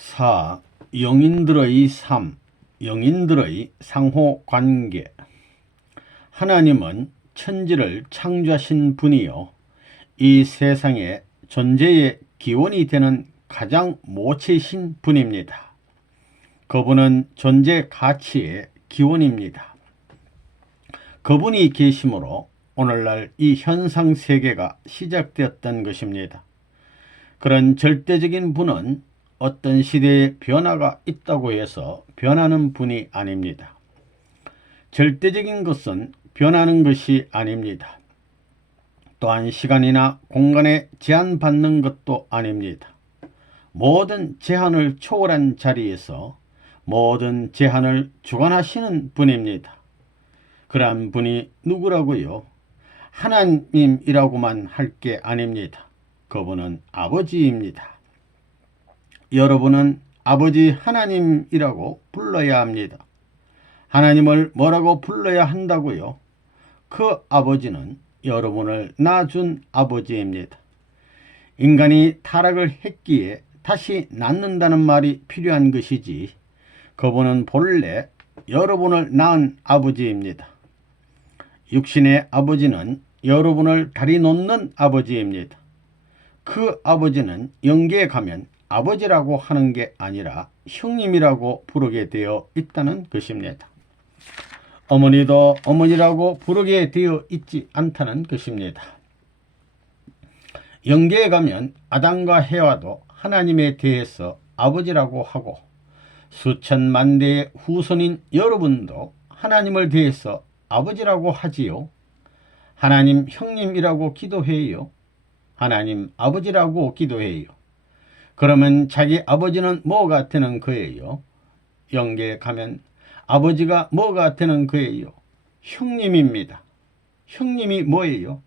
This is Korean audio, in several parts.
4. 영인들의 삶, 영인들의 상호관계. 하나님은 천지를 창조하신 분이요 이 세상의 존재의 기원이 되는 가장 모체이신 분입니다. 그분은 존재 가치의 기원입니다. 그분이 계심으로 오늘날 이 현상 세계가 시작되었던 것입니다. 그런 절대적인 분은 어떤 시대에 변화가 있다고 해서 변하는 분이 아닙니다. 절대적인 것은 변하는 것이 아닙니다. 또한 시간이나 공간에 제한받는 것도 아닙니다. 모든 제한을 초월한 자리에서 모든 제한을 주관하시는 분입니다. 그러한 분이 누구라고요? 하나님이라고만 할 게 아닙니다. 그분은 아버지입니다. 여러분은 아버지 하나님이라고 불러야 합니다. 하나님을 뭐라고 불러야 한다고요? 그 아버지는 여러분을 낳아준 아버지입니다. 인간이 타락을 했기에 다시 낳는다는 말이 필요한 것이지 그분은 본래 여러분을 낳은 아버지입니다. 육신의 아버지는 여러분을 다리 놓는 아버지입니다. 그 아버지는 영계에 가면 아버지라고 하는 게 아니라 형님이라고 부르게 되어 있다는 것입니다. 어머니도 어머니라고 부르게 되어 있지 않다는 것입니다. 영계에 가면 아담과 해와도 하나님에 대해서 아버지라고 하고 수천만 대의 후손인 여러분도 하나님을 대해서 아버지라고 하지요. 하나님 형님이라고 기도해요. 하나님 아버지라고 기도해요. 그러면 자기 아버지는 뭐가 되는 거예요? 영계에 가면 아버지가 뭐가 되는 거예요? 형님입니다. 형님이 뭐예요?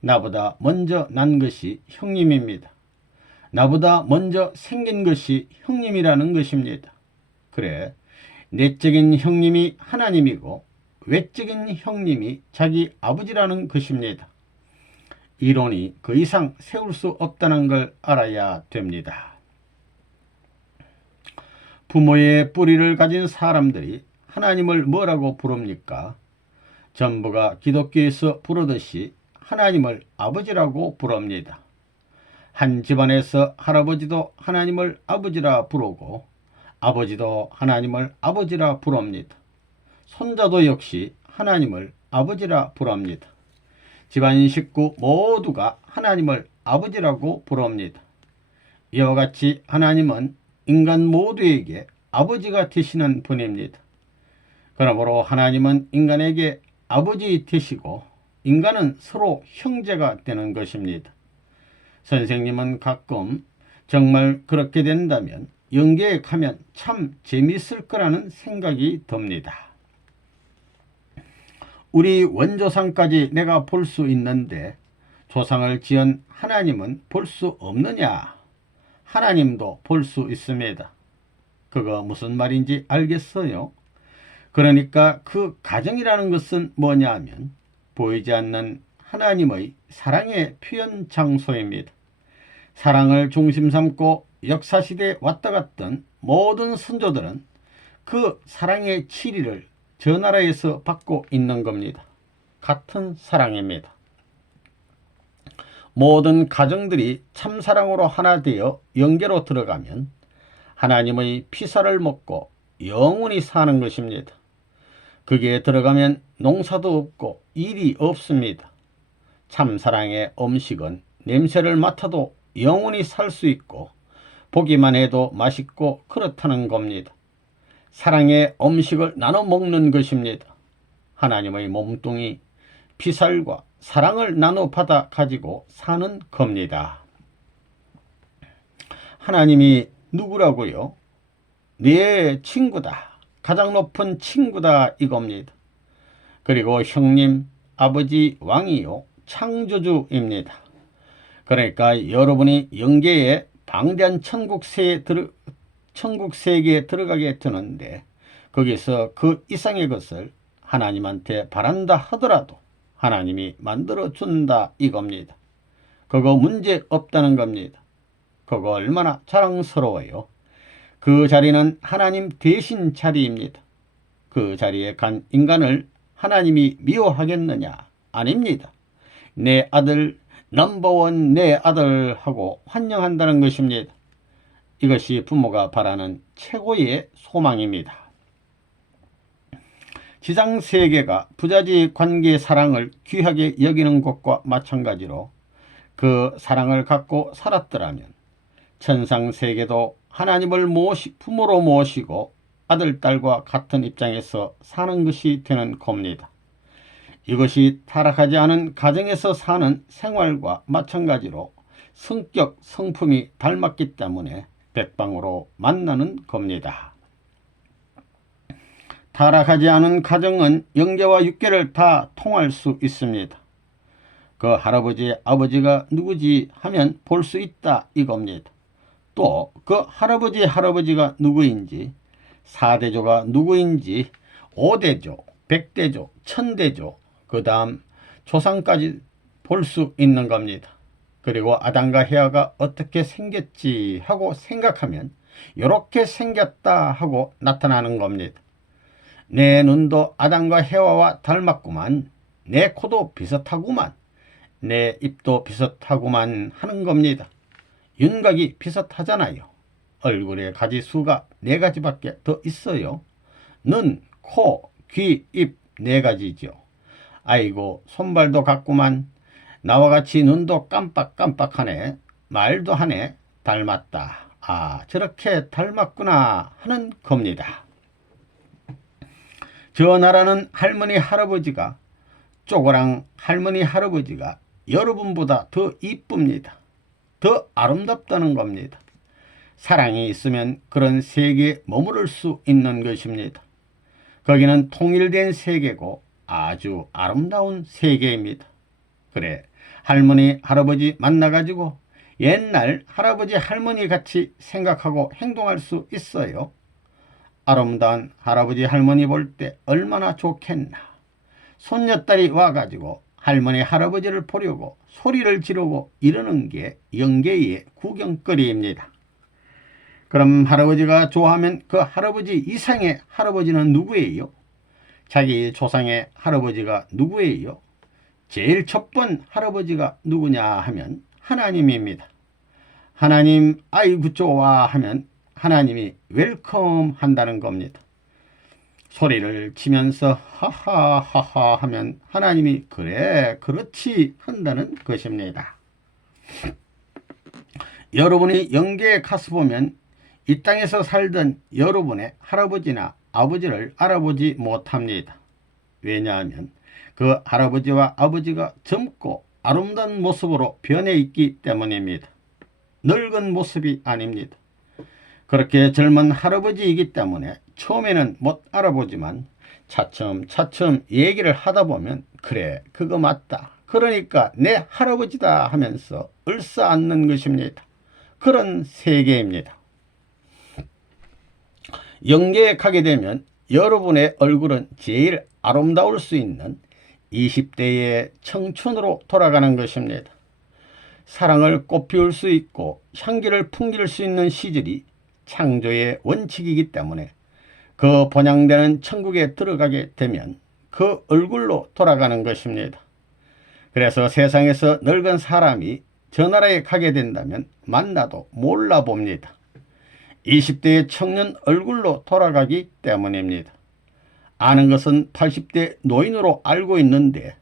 나보다 먼저 난 것이 형님입니다. 나보다 먼저 생긴 것이 형님이라는 것입니다. 그래, 내적인 형님이 하나님이고 외적인 형님이 자기 아버지라는 것입니다. 이론이 그 이상 세울 수 없다는 걸 알아야 됩니다. 부모의 뿌리를 가진 사람들이 하나님을 뭐라고 부릅니까? 전부가 기독교에서 부르듯이 하나님을 아버지라고 부릅니다. 한 집안에서 할아버지도 하나님을 아버지라 부르고 아버지도 하나님을 아버지라 부릅니다. 손자도 역시 하나님을 아버지라 부릅니다. 집안 식구 모두가 하나님을 아버지라고 부릅니다. 이와 같이 하나님은 인간 모두에게 아버지가 되시는 분입니다. 그러므로 하나님은 인간에게 아버지 되시고 인간은 서로 형제가 되는 것입니다. 선생님은 가끔 정말 그렇게 된다면 영계에 가면 참 재미있을 거라는 생각이 듭니다. 우리 원조상까지 내가 볼 수 있는데 조상을 지은 하나님은 볼 수 없느냐? 하나님도 볼 수 있습니다. 그거 무슨 말인지 알겠어요? 그러니까 그 가정이라는 것은 뭐냐 하면 보이지 않는 하나님의 사랑의 표현 장소입니다. 사랑을 중심 삼고 역사시대에 왔다 갔던 모든 선조들은 그 사랑의 치리를 저 나라에서 받고 있는 겁니다. 같은 사랑입니다. 모든 가정들이 참사랑으로 하나 되어 영계로 들어가면 하나님의 피살을 먹고 영원히 사는 것입니다. 거기에 들어가면 농사도 없고 일이 없습니다. 참사랑의 음식은 냄새를 맡아도 영원히 살 수 있고 보기만 해도 맛있고 그렇다는 겁니다. 사랑의 음식을 나눠 먹는 것입니다. 하나님의 몸뚱이 피살과 사랑을 나눠 받아 가지고 사는 겁니다. 하나님이 누구라고요? 내 친구다. 가장 높은 친구다 이겁니다. 그리고 형님, 아버지, 왕이요 창조주입니다. 그러니까 여러분이 영계에 방대한 천국 세계에 들어가게 되는데 거기서 그 이상의 것을 하나님한테 바란다 하더라도 하나님이 만들어준다 이겁니다. 그거 문제 없다는 겁니다. 그거 얼마나 자랑스러워요. 그 자리는 하나님 대신 자리입니다. 그 자리에 간 인간을 하나님이 미워하겠느냐? 아닙니다. 내 아들, 넘버원 내 아들 하고 환영한다는 것입니다. 이것이 부모가 바라는 최고의 소망입니다. 지상세계가 부자지 관계 사랑을 귀하게 여기는 것과 마찬가지로 그 사랑을 갖고 살았더라면 천상세계도 하나님을 부모로 모시고 아들, 딸과 같은 입장에서 사는 것이 되는 겁니다. 이것이 타락하지 않은 가정에서 사는 생활과 마찬가지로 성격, 성품이 닮았기 때문에 백방으로 만나는 겁니다. 타락하지 않은 가정은 영계와 육계를 다 통할 수 있습니다. 그 할아버지, 아버지가 누구지 하면 볼 수 있다 이겁니다. 또 그 할아버지가 누구인지, 4대조가 누구인지 5대조, 100대조, 1000대조, 그 다음 조상까지 볼 수 있는 겁니다. 그리고 아담과 헤아가 어떻게 생겼지 하고 생각하면 이렇게 생겼다 하고 나타나는 겁니다. 내 눈도 아담과 헤아와 닮았구만, 내 코도 비슷하구만, 내 입도 비슷하구만 하는 겁니다. 윤곽이 비슷하잖아요. 얼굴의 가지수가 4가지밖에 더 있어요. 눈, 코, 귀, 입 4가지죠. 아이고 손발도 같구만, 나와 같이 눈도 깜빡깜빡하네, 말도 하네, 닮았다. 아, 저렇게 닮았구나 하는 겁니다. 저 나라는 할머니 할아버지가, 쪼그랑 할머니 할아버지가 여러분보다 더 이쁩니다. 더 아름답다는 겁니다. 사랑이 있으면 그런 세계에 머무를 수 있는 것입니다. 거기는 통일된 세계고 아주 아름다운 세계입니다. 그래, 할머니 할아버지 만나가지고 옛날 할아버지 할머니 같이 생각하고 행동할 수 있어요. 아름다운 할아버지 할머니 볼 때 얼마나 좋겠나. 손녀딸이 와가지고 할머니 할아버지를 보려고 소리를 지르고 이러는 게 영계의 구경거리입니다. 그럼 할아버지가 좋아하면 그 할아버지 이상의 할아버지는 누구예요? 자기 조상의 할아버지가 누구예요? 제일 첫 번 할아버지가 누구냐 하면 하나님입니다. 하나님 아이고 좋아 하면 하나님이 웰컴 한다는 겁니다. 소리를 치면서 하하하하 하면 하나님이 그래 그렇지 한다는 것입니다. 여러분이 영계에 가서 보면 이 땅에서 살던 여러분의 할아버지나 아버지를 알아보지 못합니다. 왜냐하면 그 할아버지와 아버지가 젊고 아름다운 모습으로 변해 있기 때문입니다. 늙은 모습이 아닙니다. 그렇게 젊은 할아버지이기 때문에 처음에는 못 알아보지만 차츰차츰 얘기를 하다 보면 그래 그거 맞다, 그러니까 내 할아버지다 하면서 을싸앉는 것입니다. 그런 세계입니다. 영계에 가게 되면 여러분의 얼굴은 제일 아름다울 수 있는 20대의 청춘으로 돌아가는 것입니다. 사랑을 꽃피울 수 있고 향기를 풍길 수 있는 시절이 창조의 원칙이기 때문에 그 번향되는 천국에 들어가게 되면 그 얼굴로 돌아가는 것입니다. 그래서 세상에서 늙은 사람이 저 나라에 가게 된다면 만나도 몰라봅니다. 20대의 청년 얼굴로 돌아가기 때문입니다. 아는 것은 80대 노인으로 알고 있는데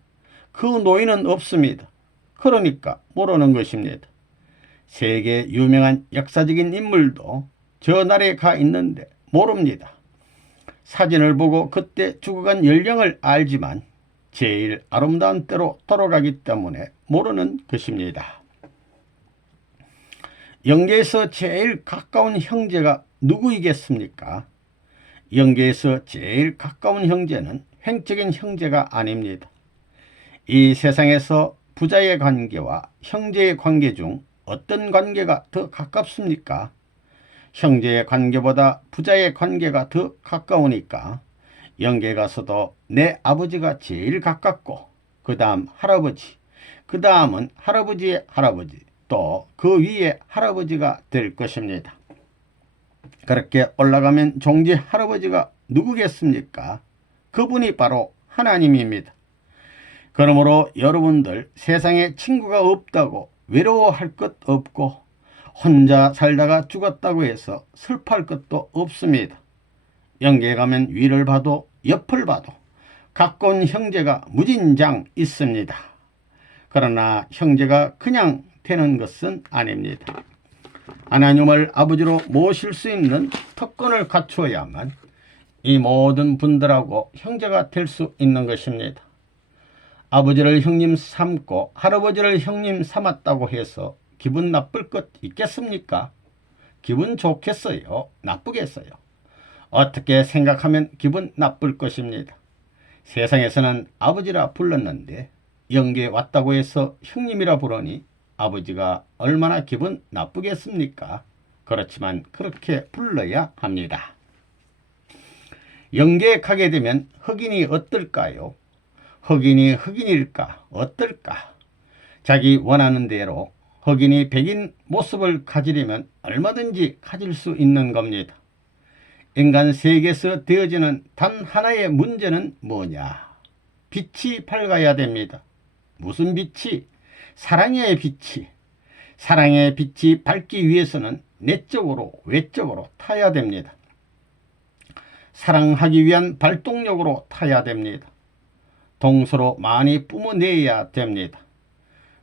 그 노인은 없습니다. 그러니까 모르는 것입니다. 세계 유명한 역사적인 인물도 저 나라에 가 있는데 모릅니다. 사진을 보고 그때 죽어간 연령을 알지만 제일 아름다운 때로 돌아가기 때문에 모르는 것입니다. 영계에서 제일 가까운 형제가 누구이겠습니까? 영계에서 제일 가까운 형제는 횡적인 형제가 아닙니다. 이 세상에서 부자의 관계와 형제의 관계 중 어떤 관계가 더 가깝습니까? 형제의 관계보다 부자의 관계가 더 가까우니까 영계 가서도 내 아버지가 제일 가깝고 그 다음 할아버지, 그 다음은 할아버지의 할아버지, 또 그 위에 할아버지가 될 것입니다. 그렇게 올라가면 종지 할아버지가 누구겠습니까? 그분이 바로 하나님입니다. 그러므로 여러분들 세상에 친구가 없다고 외로워할 것 없고 혼자 살다가 죽었다고 해서 슬퍼할 것도 없습니다. 영계에 가면 위를 봐도 옆을 봐도 가까운 형제가 무진장 있습니다. 그러나 형제가 그냥 되는 것은 아닙니다. 하나님을 아버지로 모실 수 있는 특권을 갖추어야만 이 모든 분들하고 형제가 될 수 있는 것입니다. 아버지를 형님 삼고 할아버지를 형님 삼았다고 해서 기분 나쁠 것 있겠습니까? 기분 좋겠어요? 나쁘겠어요? 어떻게 생각하면 기분 나쁠 것입니다. 세상에서는 아버지라 불렀는데 영계에 왔다고 해서 형님이라 부르니 아버지가 얼마나 기분 나쁘겠습니까? 그렇지만 그렇게 불러야 합니다. 영계에 가게 되면 흑인이 어떨까요? 흑인이 흑인일까? 어떨까? 자기 원하는 대로 흑인이 백인 모습을 가지려면 얼마든지 가질 수 있는 겁니다. 인간 세계에서 되어지는 단 하나의 문제는 뭐냐? 빛이 밝아야 됩니다. 무슨 빛이? 사랑의 빛이. 사랑의 빛이 밝기 위해서는 내적으로 외적으로 타야 됩니다. 사랑하기 위한 발동력으로 타야 됩니다. 동서로 많이 뿜어내야 됩니다.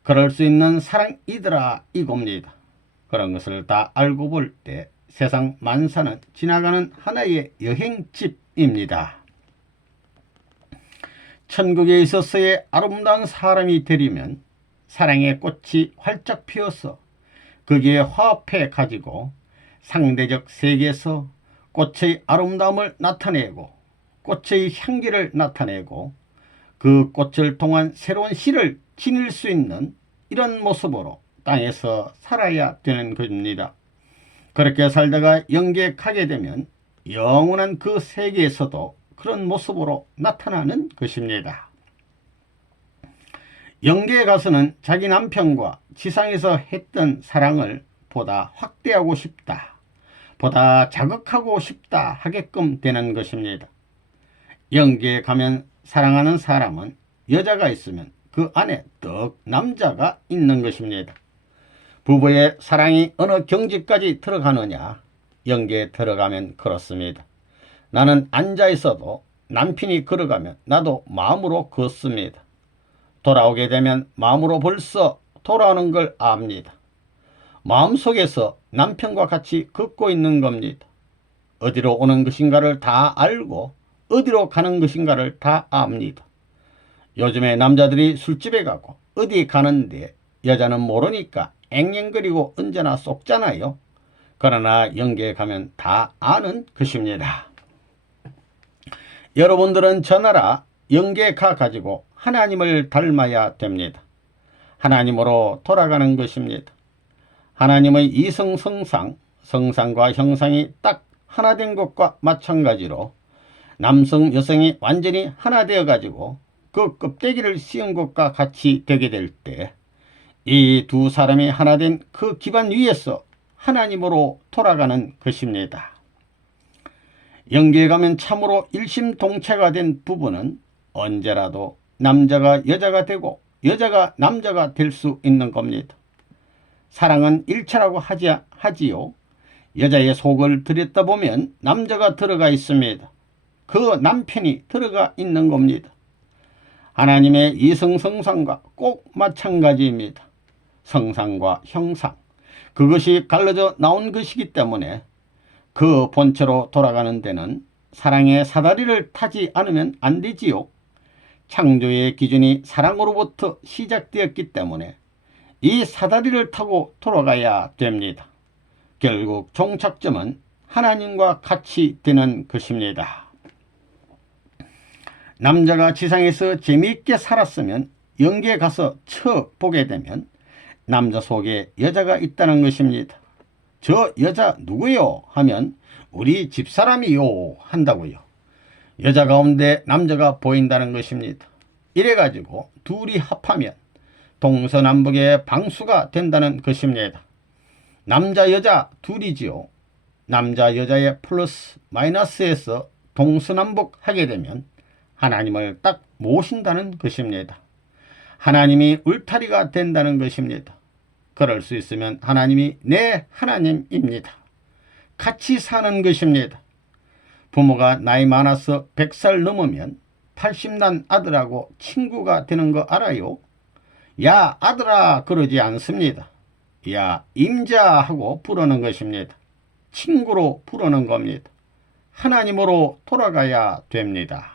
그럴 수 있는 사랑이더라 이겁니다. 그런 것을 다 알고 볼 때 세상 만사는 지나가는 하나의 여행집입니다. 천국에 있어서의 아름다운 사람이 되려면 사랑의 꽃이 활짝 피어서 거기에 화합해 가지고 상대적 세계에서 꽃의 아름다움을 나타내고 꽃의 향기를 나타내고 그 꽃을 통한 새로운 시를 지닐 수 있는 이런 모습으로 땅에서 살아야 되는 것입니다. 그렇게 살다가 영계에 가게 되면 영원한 그 세계에서도 그런 모습으로 나타나는 것입니다. 영계에 가서는 자기 남편과 지상에서 했던 사랑을 보다 확대하고 싶다, 보다 자극하고 싶다 하게끔 되는 것입니다. 영계에 가면 사랑하는 사람은 여자가 있으면 그 안에 떡 남자가 있는 것입니다. 부부의 사랑이 어느 경지까지 들어가느냐? 영계에 들어가면 그렇습니다. 나는 앉아있어도 남편이 걸어가면 나도 마음으로 걷습니다. 돌아오게 되면 마음으로 벌써 돌아오는 걸 압니다. 마음속에서 남편과 같이 걷고 있는 겁니다. 어디로 오는 것인가를 다 알고 어디로 가는 것인가를 다 압니다. 요즘에 남자들이 술집에 가고 어디 가는데 여자는 모르니까 앵앵거리고 언제나 속잖아요. 그러나 영계에 가면 다 아는 것입니다. 여러분들은 저나라 영계에 가가지고 하나님을 닮아야 됩니다. 하나님으로 돌아가는 것입니다. 하나님의 이성성상, 성상과 형상이 딱 하나 된 것과 마찬가지로 남성, 여성이 완전히 하나 되어 가지고 그 껍데기를 씌운 것과 같이 되게 될 때 이 두 사람이 하나 된 그 기반 위에서 하나님으로 돌아가는 것입니다. 영계에 가면 참으로 일심동체가 된 부부는 언제라도 남자가 여자가 되고 여자가 남자가 될 수 있는 겁니다. 사랑은 일체라고 하지요. 여자의 속을 들였다 보면 남자가 들어가 있습니다. 그 남편이 들어가 있는 겁니다. 하나님의 이성성상과 꼭 마찬가지입니다. 성상과 형상, 그것이 갈라져 나온 것이기 때문에 그 본체로 돌아가는 데는 사랑의 사다리를 타지 않으면 안 되지요. 창조의 기준이 사랑으로부터 시작되었기 때문에 이 사다리를 타고 돌아가야 됩니다. 결국 종착점은 하나님과 같이 되는 것입니다. 남자가 지상에서 재미있게 살았으면 영계에 가서 처 보게 되면 남자 속에 여자가 있다는 것입니다. 저 여자 누구요? 하면 우리 집사람이요 한다고요. 여자 가운데 남자가 보인다는 것입니다. 이래가지고 둘이 합하면 동서남북의 방수가 된다는 것입니다. 남자 여자 둘이지요. 남자 여자의 플러스 마이너스에서 동서남북하게 되면 하나님을 딱 모신다는 것입니다. 하나님이 울타리가 된다는 것입니다. 그럴 수 있으면 하나님이 내 하나님입니다. 같이 사는 것입니다. 부모가 나이 많아서 100살 넘으면 80난 아들하고 친구가 되는 거 알아요? 야 아들아 그러지 않습니다. 야 임자 하고 부르는 것입니다. 친구로 부르는 겁니다. 하나님으로 돌아가야 됩니다.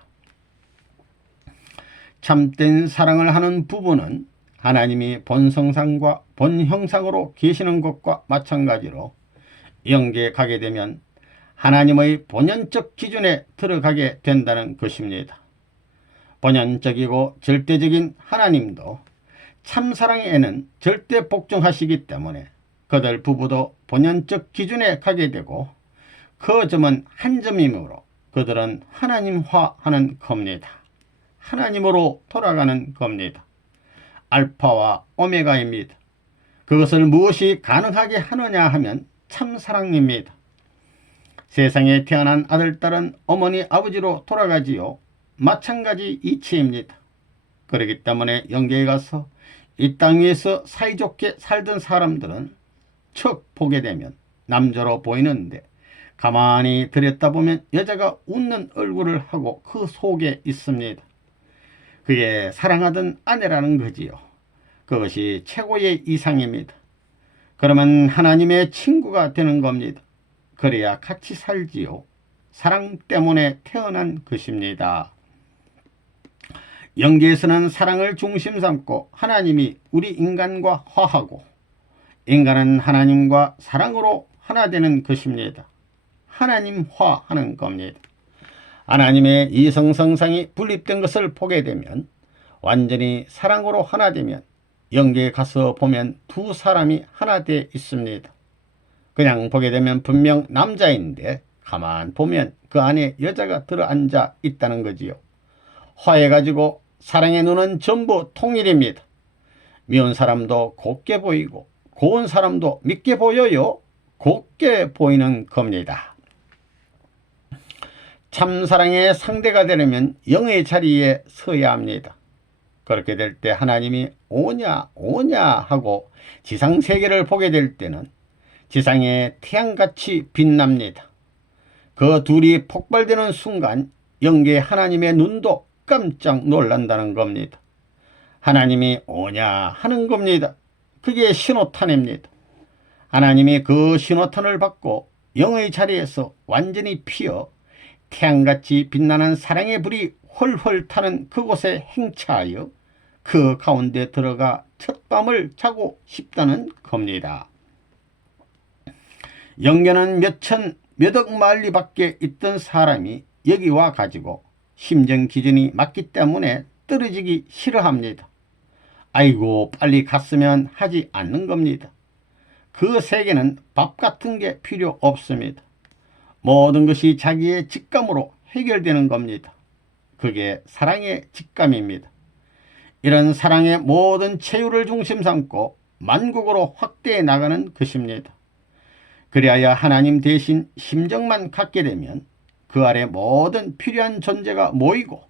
참된 사랑을 하는 부부는 하나님이 본성상과 본형상으로 계시는 것과 마찬가지로 영계에 가게 되면 하나님의 본연적 기준에 들어가게 된다는 것입니다. 본연적이고 절대적인 하나님도 참사랑에는 절대 복종하시기 때문에 그들 부부도 본연적 기준에 가게 되고 그 점은 한 점이므로 그들은 하나님화하는 겁니다. 하나님으로 돌아가는 겁니다. 알파와 오메가입니다. 그것을 무엇이 가능하게 하느냐 하면 참사랑입니다. 세상에 태어난 아들, 딸은 어머니, 아버지로 돌아가지요. 마찬가지 이치입니다. 그렇기 때문에 영계에 가서 이 땅 위에서 사이좋게 살던 사람들은 척 보게 되면 남자로 보이는데 가만히 들여다보면 여자가 웃는 얼굴을 하고 그 속에 있습니다. 그게 사랑하던 아내라는 거지요. 그것이 최고의 이상입니다. 그러면 하나님의 친구가 되는 겁니다. 그래야 같이 살지요. 사랑 때문에 태어난 것입니다. 영계에서는 사랑을 중심 삼고 하나님이 우리 인간과 화하고 인간은 하나님과 사랑으로 하나 되는 것입니다. 하나님화하는 겁니다. 하나님의 이성성상이 분립된 것을 보게 되면 완전히 사랑으로 하나 되면 영계에 가서 보면 두 사람이 하나 되어 있습니다. 그냥 보게 되면 분명 남자인데 가만 보면 그 안에 여자가 들어앉아 있다는 거지요. 화해가지고 사랑의 눈은 전부 통일입니다. 미운 사람도 곱게 보이고 고운 사람도 밉게 보여요. 곱게 보이는 겁니다. 참사랑의 상대가 되려면 영의 자리에 서야 합니다. 그렇게 될 때 하나님이 오냐 오냐 하고 지상세계를 보게 될 때는 지상에 태양같이 빛납니다. 그 둘이 폭발되는 순간 영계 하나님의 눈도 깜짝 놀란다는 겁니다. 하나님이 오냐 하는 겁니다. 그게 신호탄입니다. 하나님이 그 신호탄을 받고 영의 자리에서 완전히 피어 태양같이 빛나는 사랑의 불이 헐헐 타는 그곳에 행차하여 그 가운데 들어가 첫밤을 자고 싶다는 겁니다. 영계는 몇천 몇억 마일리 밖에 있던 사람이 여기 와 가지고 심정 기준이 맞기 때문에 떨어지기 싫어합니다. 아이고 빨리 갔으면 하지 않는 겁니다. 그 세계는 밥 같은 게 필요 없습니다. 모든 것이 자기의 직감으로 해결되는 겁니다. 그게 사랑의 직감입니다. 이런 사랑의 모든 체유를 중심 삼고 만국으로 확대해 나가는 것입니다. 그리하여 하나님 대신 심정만 갖게 되면 그 아래 모든 필요한 존재가 모이고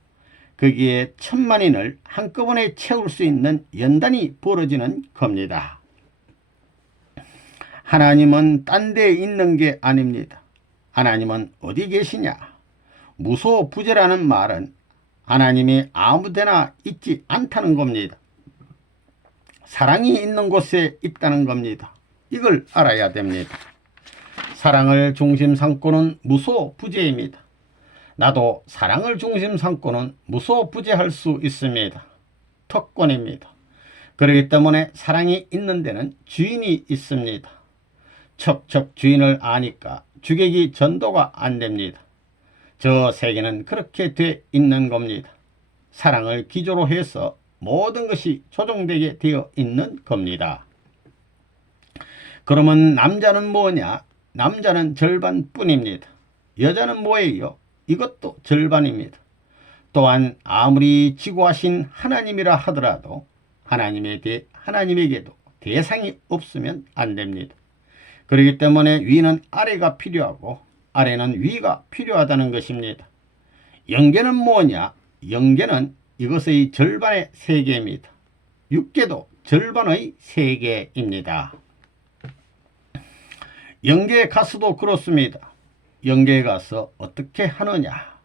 거기에 천만인을 한꺼번에 채울 수 있는 연단이 벌어지는 겁니다. 하나님은 딴 데 있는 게 아닙니다. 하나님은 어디 계시냐? 무소부재라는 말은 하나님이 아무데나 있지 않다는 겁니다. 사랑이 있는 곳에 있다는 겁니다. 이걸 알아야 됩니다. 사랑을 중심 삼고는 무소부재입니다. 나도 사랑을 중심 삼고는 무소부재할 수 있습니다. 특권입니다. 그렇기 때문에 사랑이 있는 데는 주인이 있습니다. 척척 주인을 아니까 주객이 전도가 안 됩니다. 저 세계는 그렇게 돼 있는 겁니다. 사랑을 기조로 해서 모든 것이 조정되게 되어 있는 겁니다. 그러면 남자는 뭐냐? 남자는 절반뿐입니다. 여자는 뭐예요? 이것도 절반입니다. 또한 아무리 지고하신 하나님이라 하더라도 하나님에게도 대상이 없으면 안 됩니다. 그렇기 때문에 위는 아래가 필요하고 아래는 위가 필요하다는 것입니다. 영계는 뭐냐? 영계는 이것의 절반의 세계입니다. 육계도 절반의 세계입니다. 영계에 가서도 그렇습니다. 영계에 가서 어떻게 하느냐?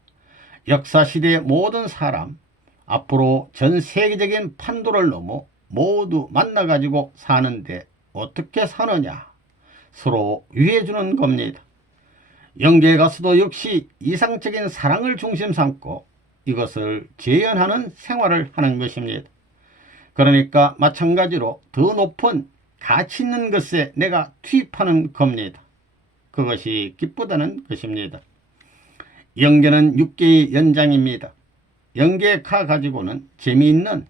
역사시대의 모든 사람, 앞으로 전 세계적인 판도를 넘어 모두 만나가지고 사는데 어떻게 사느냐? 서로 위해주는 겁니다. 영계에 가서도 역시 이상적인 사랑을 중심 삼고 이것을 재현하는 생활을 하는 것입니다. 그러니까 마찬가지로 더 높은 가치 있는 것에 내가 투입하는 겁니다. 그것이 기쁘다는 것입니다. 영계는 육계의 연장입니다. 영계에 가가지고는 재미있는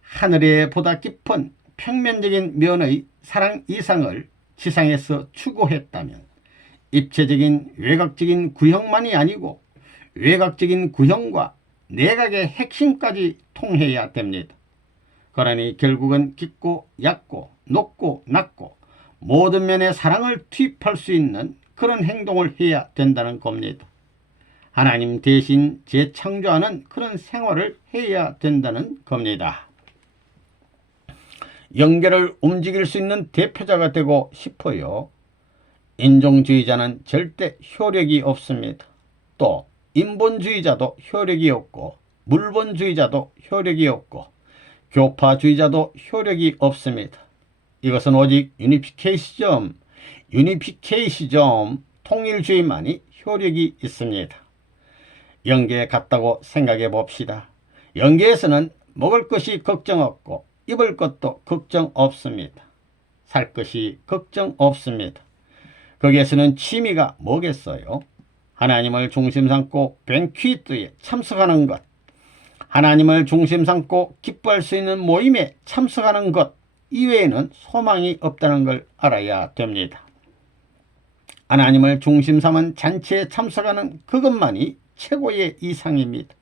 하늘에 보다 깊은 평면적인 면의 사랑 이상을 지상에서 추구했다면 입체적인 외곽적인 구형만이 아니고 외곽적인 구형과 내각의 핵심까지 통해야 됩니다. 그러니 결국은 깊고 얕고 높고 낮고 모든 면에 사랑을 투입할 수 있는 그런 행동을 해야 된다는 겁니다. 하나님 대신 재창조하는 그런 생활을 해야 된다는 겁니다. 영계를 움직일 수 있는 대표자가 되고 싶어요. 인종주의자는 절대 효력이 없습니다. 또 인본주의자도 효력이 없고 물본주의자도 효력이 없고 교파주의자도 효력이 없습니다. 이것은 오직 유니피케이시즘, 통일주의만이 효력이 있습니다. 영계에 갔다고 생각해 봅시다. 영계에서는 먹을 것이 걱정 없고 입을 것도 걱정 없습니다. 살 것이 걱정 없습니다. 거기에서는 취미가 뭐겠어요? 하나님을 중심 삼고 뱅퀴트에 참석하는 것, 하나님을 중심 삼고 기뻐할 수 있는 모임에 참석하는 것 이외에는 소망이 없다는 걸 알아야 됩니다. 하나님을 중심 삼은 잔치에 참석하는 그것만이 최고의 이상입니다.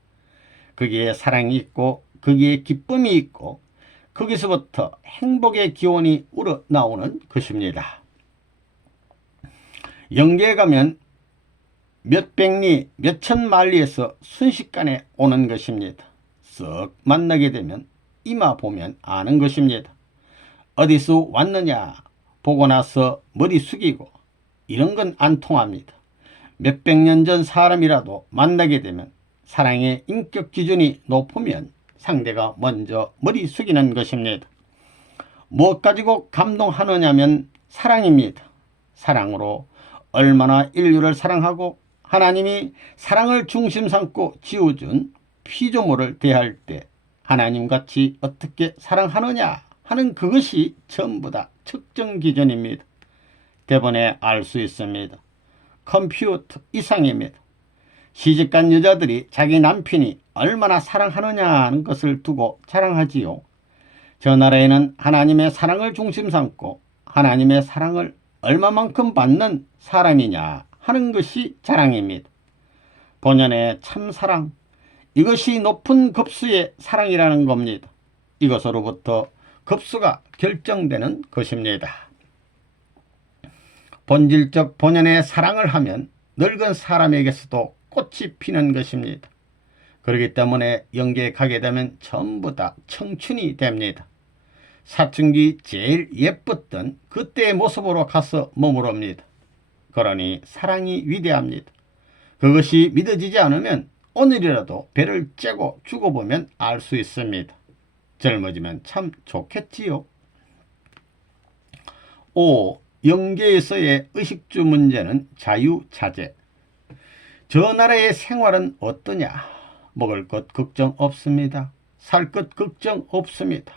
거기에 사랑이 있고 거기에 기쁨이 있고 거기서부터 행복의 기원이 우러나오는 것입니다. 영계에 가면 몇백 리, 몇천 마리에서 순식간에 오는 것입니다. 썩 만나게 되면 이마 보면 아는 것입니다. 어디서 왔느냐 보고 나서 머리 숙이고 이런 건 안 통합니다. 몇백 년 전 사람이라도 만나게 되면 사랑의 인격 기준이 높으면 상대가 먼저 머리 숙이는 것입니다. 무엇 가지고 감동하느냐면 사랑입니다. 사랑으로 얼마나 인류를 사랑하고 하나님이 사랑을 중심 삼고 지어준 피조물을 대할 때 하나님같이 어떻게 사랑하느냐 하는 그것이 전부 다 측정 기준입니다. 대번에 알 수 있습니다. 컴퓨터 이상입니다. 시집간 여자들이 자기 남편이 얼마나 사랑하느냐 하는 것을 두고 자랑하지요. 저 나라에는 하나님의 사랑을 중심 삼고 하나님의 사랑을 얼마만큼 받는 사람이냐 하는 것이 자랑입니다. 본연의 참사랑, 이것이 높은 급수의 사랑이라는 겁니다. 이것으로부터 급수가 결정되는 것입니다. 본질적 본연의 사랑을 하면 늙은 사람에게서도 꽃이 피는 것입니다. 그렇기 때문에 영계에 가게 되면 전부 다 청춘이 됩니다. 사춘기 제일 예뻤던 그때의 모습으로 가서 머무릅니다. 그러니 사랑이 위대합니다. 그것이 믿어지지 않으면 오늘이라도 배를 째고 죽어보면 알 수 있습니다. 젊어지면 참 좋겠지요. 5. 영계에서의 의식주 문제는 자유자재. 저 나라의 생활은 어떠냐? 먹을 것 걱정 없습니다. 살 것 걱정 없습니다.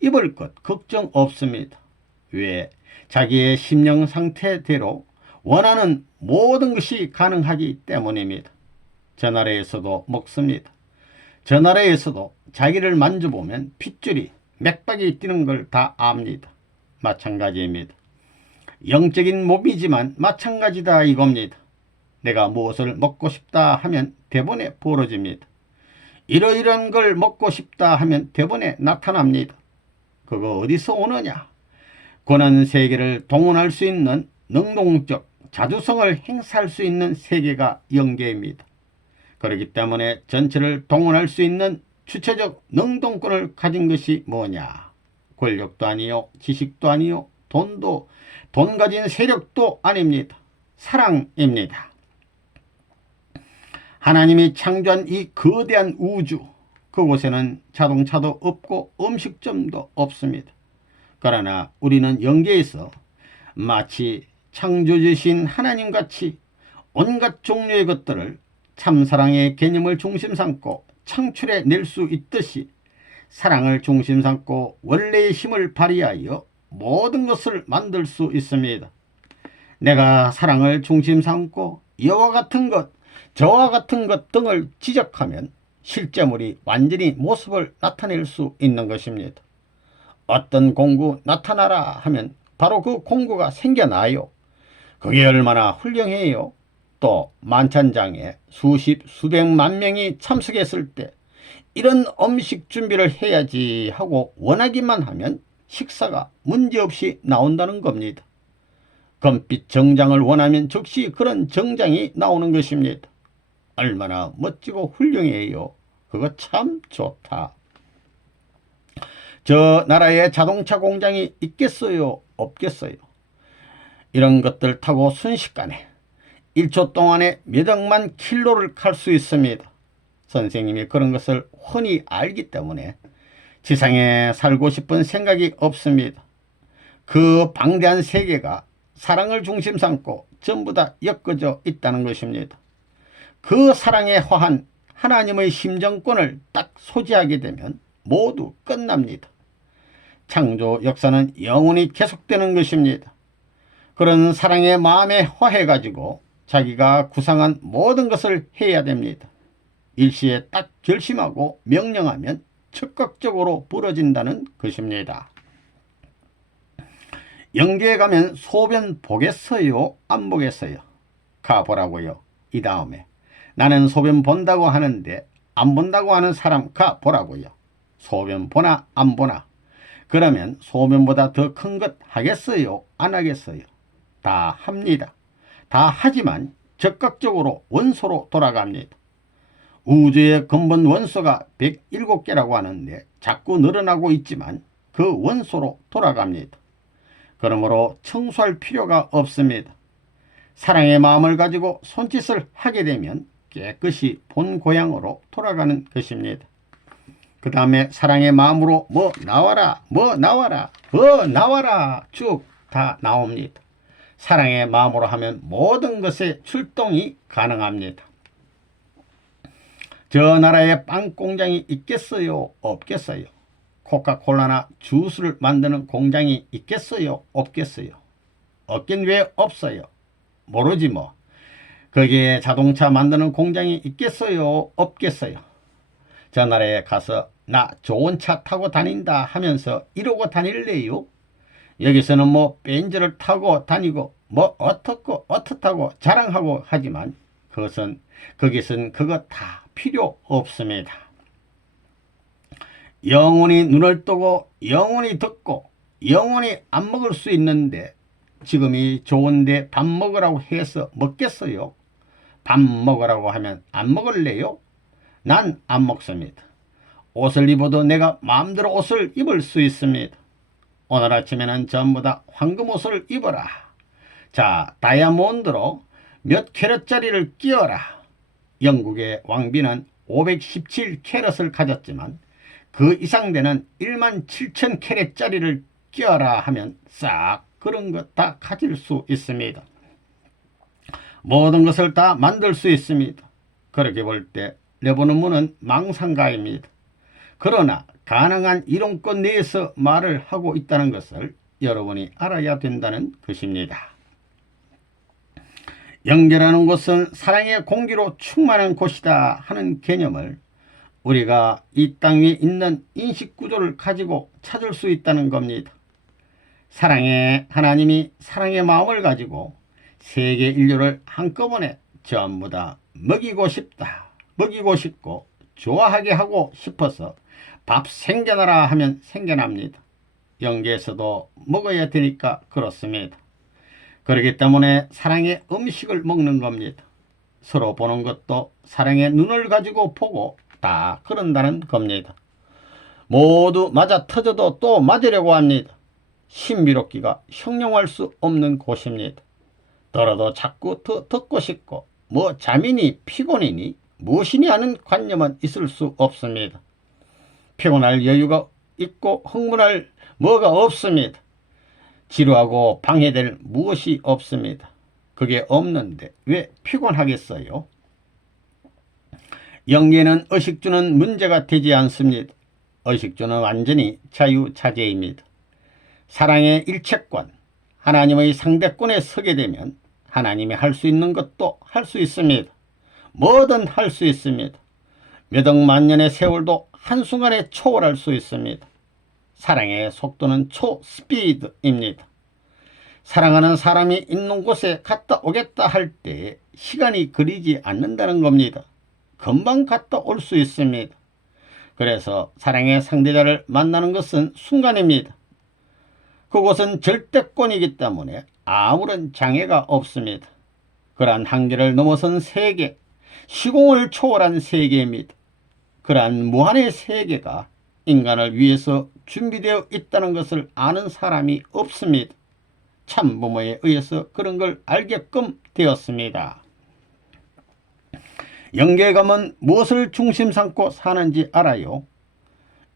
입을 것 걱정 없습니다. 왜? 자기의 심령 상태대로 원하는 모든 것이 가능하기 때문입니다. 저 나라에서도 먹습니다. 저 나라에서도 자기를 만져보면 핏줄이 맥박이 뛰는 걸 다 압니다. 마찬가지입니다. 영적인 몸이지만 마찬가지다 이겁니다. 내가 무엇을 먹고 싶다 하면 대번에 벌어집니다. 이러이러한 걸 먹고 싶다 하면 대번에 나타납니다. 그거 어디서 오느냐? 권한 세계를 동원할 수 있는 능동적 자주성을 행사할 수 있는 세계가 영계입니다. 그렇기 때문에 전체를 동원할 수 있는 주체적 능동권을 가진 것이 뭐냐? 권력도 아니요, 지식도 아니요, 돈 가진 세력도 아닙니다. 사랑입니다. 하나님이 창조한 이 거대한 우주, 그곳에는 자동차도 없고 음식점도 없습니다. 그러나 우리는 영계에서 마치 창조주신 하나님같이 온갖 종류의 것들을 참사랑의 개념을 중심 삼고 창출해 낼 수 있듯이 사랑을 중심 삼고 원래의 힘을 발휘하여 모든 것을 만들 수 있습니다. 내가 사랑을 중심 삼고 이와 같은 것, 저와 같은 것 등을 지적하면 실제물이 완전히 모습을 나타낼 수 있는 것입니다. 어떤 공구 나타나라 하면 바로 그 공구가 생겨나요. 그게 얼마나 훌륭해요. 또 만찬장에 수십 수백만 명이 참석했을 때 이런 음식 준비를 해야지 하고 원하기만 하면 식사가 문제없이 나온다는 겁니다. 금빛 정장을 원하면 즉시 그런 정장이 나오는 것입니다. 얼마나 멋지고 훌륭해요. 그거 참 좋다. 저 나라에 자동차 공장이 있겠어요? 없겠어요? 이런 것들 타고 순식간에 1초 동안에 몇 억만 킬로를 갈 수 있습니다. 선생님이 그런 것을 흔히 알기 때문에 지상에 살고 싶은 생각이 없습니다. 그 방대한 세계가 사랑을 중심 삼고 전부 다 엮어져 있다는 것입니다. 그 사랑에 화한 하나님의 심정권을 딱 소지하게 되면 모두 끝납니다. 창조 역사는 영원히 계속되는 것입니다. 그런 사랑의 마음에 화해가지고 자기가 구상한 모든 것을 해야 됩니다. 일시에 딱 결심하고 명령하면 즉각적으로 벌어진다는 것입니다. 영계에 가면 소변 보겠어요? 안 보겠어요? 가보라고요. 이 다음에 나는 소변 본다고 하는데 안 본다고 하는 사람 가보라고요. 소변 보나 안 보나? 그러면 소변보다 더 큰 것 하겠어요? 안 하겠어요? 다 합니다. 다 하지만 즉각적으로 원소로 돌아갑니다. 우주의 근본 원소가 107개라고 하는데 자꾸 늘어나고 있지만 그 원소로 돌아갑니다. 그러므로 청소할 필요가 없습니다. 사랑의 마음을 가지고 손짓을 하게 되면 깨끗이 본 고향으로 돌아가는 것입니다. 그 다음에 사랑의 마음으로 뭐 나와라, 뭐 나와라, 뭐 나와라 쭉 다 나옵니다. 사랑의 마음으로 하면 모든 것의 출동이 가능합니다. 저 나라에 빵 공장이 있겠어요? 없겠어요? 코카콜라나 주스를 만드는 공장이 있겠어요? 없겠어요? 없긴 왜 없어요? 모르지 뭐. 거기에 자동차 만드는 공장이 있겠어요? 없겠어요? 저 나라에 가서 나 좋은 차 타고 다닌다 하면서 이러고 다닐래요? 여기서는 뭐 벤츠를 타고 다니고 뭐 어떻고 어떻다고 자랑하고 하지만 거기선 그거 다 필요 없습니다. 영원히 눈을 뜨고 영원히 듣고 영원히 안 먹을 수 있는데 지금이 좋은데 밥 먹으라고 해서 먹겠어요? 밥 먹으라고 하면 안 먹을래요? 난 안 먹습니다. 옷을 입어도 내가 마음대로 옷을 입을 수 있습니다. 오늘 아침에는 전부 다 황금 옷을 입어라. 자, 다이아몬드로 몇 캐럿짜리를 끼워라. 영국의 왕비는 517 캐럿을 가졌지만 그 이상 되는 17,000 캐럿짜리를 끼워라 하면 싹 그런 것 다 가질 수 있습니다. 모든 것을 다 만들 수 있습니다. 그렇게 볼 때 르브누문은 망상가입니다. 그러나 가능한 이론권 내에서 말을 하고 있다는 것을 여러분이 알아야 된다는 것입니다. 영계라는 곳은 사랑의 공기로 충만한 곳이다 하는 개념을 우리가 이 땅 위에 있는 인식구조를 가지고 찾을 수 있다는 겁니다. 사랑의 하나님이 사랑의 마음을 가지고 세계 인류를 한꺼번에 전부 다 먹이고 싶다, 먹이고 싶고 좋아하게 하고 싶어서 밥 생겨나라 하면 생겨납니다. 영계에서도 먹어야 되니까 그렇습니다. 그렇기 때문에 사랑의 음식을 먹는 겁니다. 서로 보는 것도 사랑의 눈을 가지고 보고 다 그런다는 겁니다. 모두 맞아 터져도 또 맞으려고 합니다. 신비롭기가 형용할 수 없는 곳입니다. 더러도 자꾸 더 듣고 싶고 뭐 잠이니 피곤이니 무엇이니 하는 관념은 있을 수 없습니다. 피곤할 여유가 있고 흥분할 뭐가 없습니다. 지루하고 방해될 무엇이 없습니다. 그게 없는데 왜 피곤하겠어요? 영계는 의식주는 문제가 되지 않습니다. 의식주는 완전히 자유자재입니다. 사랑의 일체권, 하나님의 상대권에 서게 되면 하나님이 할 수 있는 것도 할 수 있습니다. 뭐든 할 수 있습니다. 몇 억만 년의 세월도 한순간에 초월할 수 있습니다. 사랑의 속도는 초스피드입니다. 사랑하는 사람이 있는 곳에 갔다 오겠다 할 때 시간이 걸리지 않는다는 겁니다. 금방 갔다 올 수 있습니다. 그래서 사랑의 상대자를 만나는 것은 순간입니다. 그곳은 절대권이기 때문에 아무런 장애가 없습니다. 그러한 한계를 넘어선 세계, 시공을 초월한 세계입니다. 그러한 무한의 세계가 인간을 위해서 준비되어 있다는 것을 아는 사람이 없습니다. 참부모에 의해서 그런 걸 알게끔 되었습니다. 영계감은 무엇을 중심 삼고 사는지 알아요?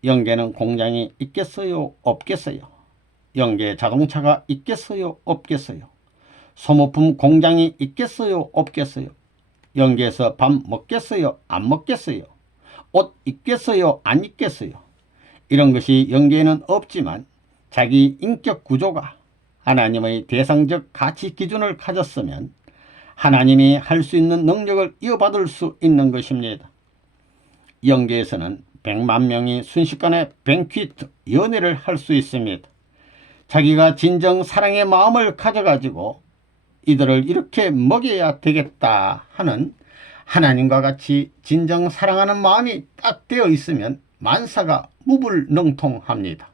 영계는 공장이 있겠어요? 없겠어요? 영계 자동차가 있겠어요? 없겠어요? 소모품 공장이 있겠어요? 없겠어요? 영계에서 밥 먹겠어요? 안 먹겠어요? 옷 입겠어요? 안 입겠어요? 이런 것이 영계에는 없지만 자기 인격 구조가 하나님의 대상적 가치 기준을 가졌으면 하나님이 할 수 있는 능력을 이어받을 수 있는 것입니다. 영계에서는 100만 명이 순식간에 뱅퀴트 연애를 할 수 있습니다. 자기가 진정 사랑의 마음을 가져가지고 이들을 이렇게 먹여야 되겠다 하는 하나님과 같이 진정 사랑하는 마음이 딱 되어 있으면 만사가 무불능통합니다.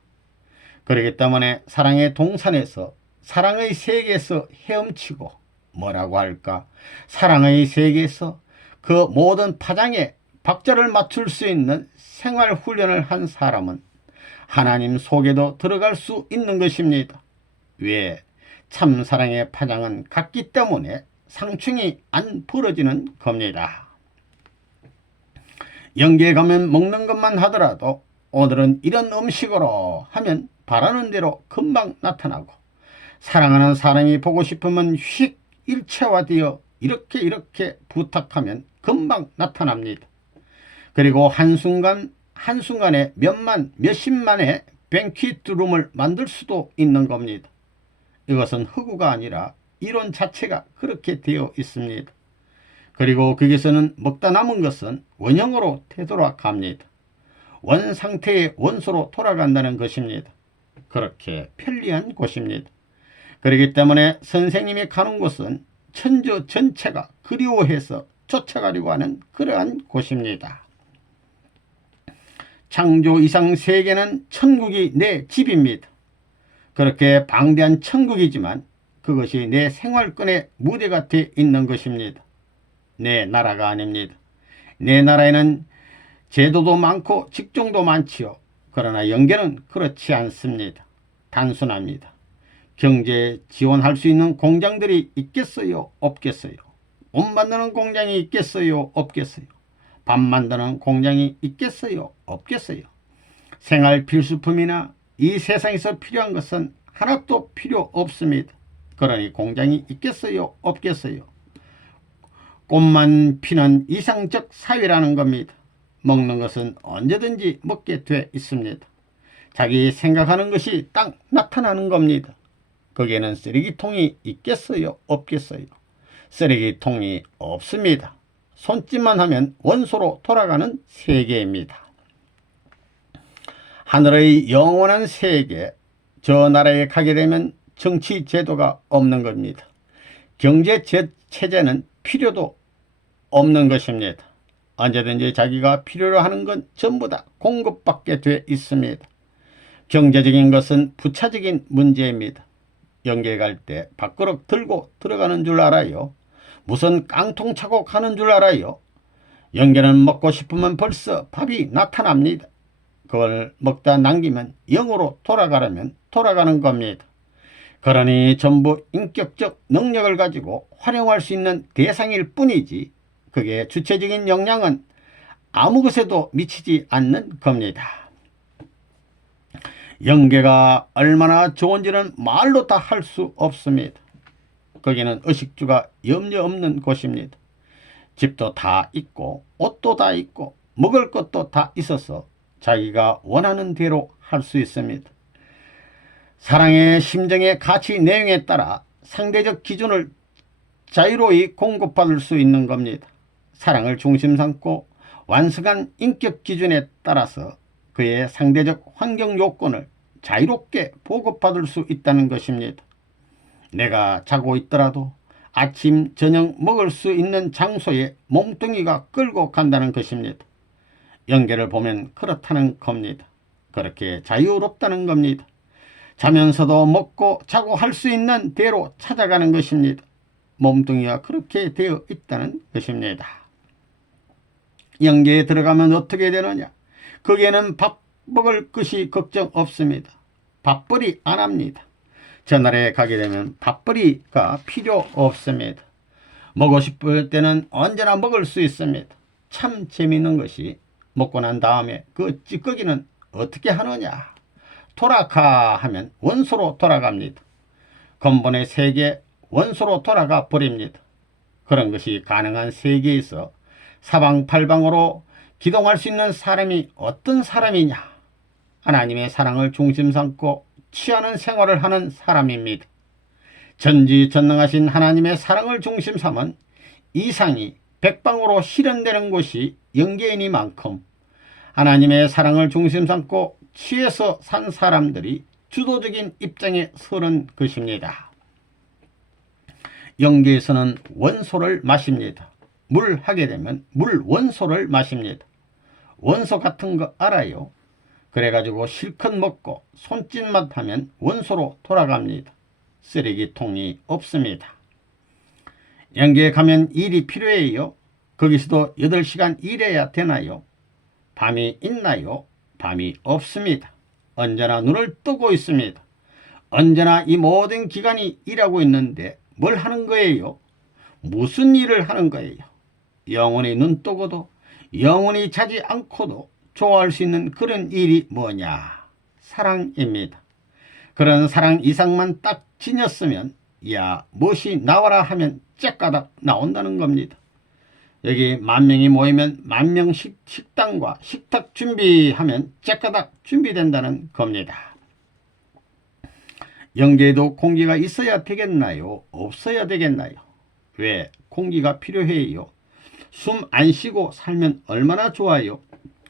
그렇기 때문에 사랑의 동산에서 사랑의 세계에서 헤엄치고 뭐라고 할까? 사랑의 세계에서 그 모든 파장에 박자를 맞출 수 있는 생활 훈련을 한 사람은 하나님 속에도 들어갈 수 있는 것입니다. 왜? 참사랑의 파장은 같기 때문에 상충이 안 벌어지는 겁니다. 영계에 가면 먹는 것만 하더라도 오늘은 이런 음식으로 하면 바라는 대로 금방 나타나고, 사랑하는 사람이 보고 싶으면 휙 일체화되어 이렇게 부탁하면 금방 나타납니다. 그리고 한순간에 몇십만의 뱅퀴트룸을 만들 수도 있는 겁니다. 이것은 허구가 아니라 이론 자체가 그렇게 되어 있습니다. 그리고 거기서는 먹다 남은 것은 원형으로 되돌아갑니다. 원상태의 원소로 돌아간다는 것입니다. 그렇게 편리한 곳입니다. 그렇기 때문에 선생님이 가는 곳은 천주 전체가 그리워해서 쫓아가려고 하는 그러한 곳입니다. 창조 이상 세계는 천국이 내 집입니다. 그렇게 방대한 천국이지만 그것이 내 생활권의 무대가 되어 있는 것입니다. 내 나라가 아닙니다. 내 나라에는 제도도 많고 직종도 많지요. 그러나 영계는 그렇지 않습니다. 단순합니다. 경제 지원할 수 있는 공장들이 있겠어요? 없겠어요? 옷 만드는 공장이 있겠어요? 없겠어요? 밥 만드는 공장이 있겠어요? 없겠어요? 생활 필수품이나 이 세상에서 필요한 것은 하나도 필요 없습니다. 그러니 공장이 있겠어요? 없겠어요? 꽃만 피는 이상적 사회라는 겁니다. 먹는 것은 언제든지 먹게 돼 있습니다. 자기 생각하는 것이 딱 나타나는 겁니다. 거기에는 쓰레기통이 있겠어요? 없겠어요? 쓰레기통이 없습니다. 손짓만 하면 원소로 돌아가는 세계입니다. 하늘의 영원한 세계, 저 나라에 가게 되면 정치 제도가 없는 겁니다. 경제 체제는 필요도 없는 것입니다. 언제든지 자기가 필요로 하는 건 전부 다 공급받게 돼 있습니다. 경제적인 것은 부차적인 문제입니다. 영계에 갈 때 밥그릇 들고 들어가는 줄 알아요? 무슨 깡통 차고 가는 줄 알아요? 영계는 먹고 싶으면 벌써 밥이 나타납니다. 그걸 먹다 남기면 영으로 돌아가려면 돌아가는 겁니다. 그러니 전부 인격적 능력을 가지고 활용할 수 있는 대상일 뿐이지 그게 주체적인 역량은 아무 것에도 미치지 않는 겁니다. 영계가 얼마나 좋은지는 말로 다 할 수 없습니다. 거기는 의식주가 염려 없는 곳입니다. 집도 다 있고 옷도 다 있고 먹을 것도 다 있어서 자기가 원하는 대로 할 수 있습니다. 사랑의 심정의 가치 내용에 따라 상대적 기준을 자유로이 공급받을 수 있는 겁니다. 사랑을 중심 삼고 완성한 인격 기준에 따라서 그의 상대적 환경 요건을 자유롭게 보급받을 수 있다는 것입니다. 내가 자고 있더라도 아침, 저녁 먹을 수 있는 장소에 몸뚱이가 끌고 간다는 것입니다. 영계를 보면 그렇다는 겁니다. 그렇게 자유롭다는 겁니다. 자면서도 먹고 자고 할 수 있는 대로 찾아가는 것입니다. 몸뚱이가 그렇게 되어 있다는 것입니다. 영계에 들어가면 어떻게 되느냐? 거기에는 밥 먹을 것이 걱정 없습니다. 밥벌이 안 합니다. 전날에 가게 되면 밥벌이가 필요 없습니다. 먹고 싶을 때는 언제나 먹을 수 있습니다. 참 재미있는 것이 먹고 난 다음에 그 찌꺼기는 어떻게 하느냐? 돌아가 하면 원소로 돌아갑니다. 근본의 세계 원소로 돌아가 버립니다. 그런 것이 가능한 세계에서 사방팔방으로 기동할 수 있는 사람이 어떤 사람이냐? 하나님의 사랑을 중심 삼고 취하는 생활을 하는 사람입니다. 전지전능하신 하나님의 사랑을 중심 삼은 이상이 백방으로 실현되는 것이 영계이니만큼 하나님의 사랑을 중심 삼고 취해서 산 사람들이 주도적인 입장에 서는 것입니다. 영계에서는 원소를 마십니다. 물 하게 되면 물 원소를 마십니다. 원소 같은 거 알아요? 그래가지고 실컷 먹고 손짓만 하면 원소로 돌아갑니다. 쓰레기통이 없습니다. 영계에 가면 일이 필요해요. 거기서도 8시간 일해야 되나요? 밤이 있나요? 밤이 없습니다. 언제나 눈을 뜨고 있습니다. 언제나 이 모든 기간이 일하고 있는데 뭘 하는 거예요? 무슨 일을 하는 거예요? 영원히 눈 뜨고도 영원히 자지 않고도 좋아할 수 있는 그런 일이 뭐냐? 사랑입니다. 그런 사랑 이상만 딱 지녔으면 야 무엇이 나와라 하면 째까닥 나온다는 겁니다. 여기 10,000명이 모이면 10,000명 식당과 식탁 준비하면 째까닥 준비된다는 겁니다. 영계에도 공기가 있어야 되겠나요? 없어야 되겠나요? 왜? 공기가 필요해요. 숨 안 쉬고 살면 얼마나 좋아요?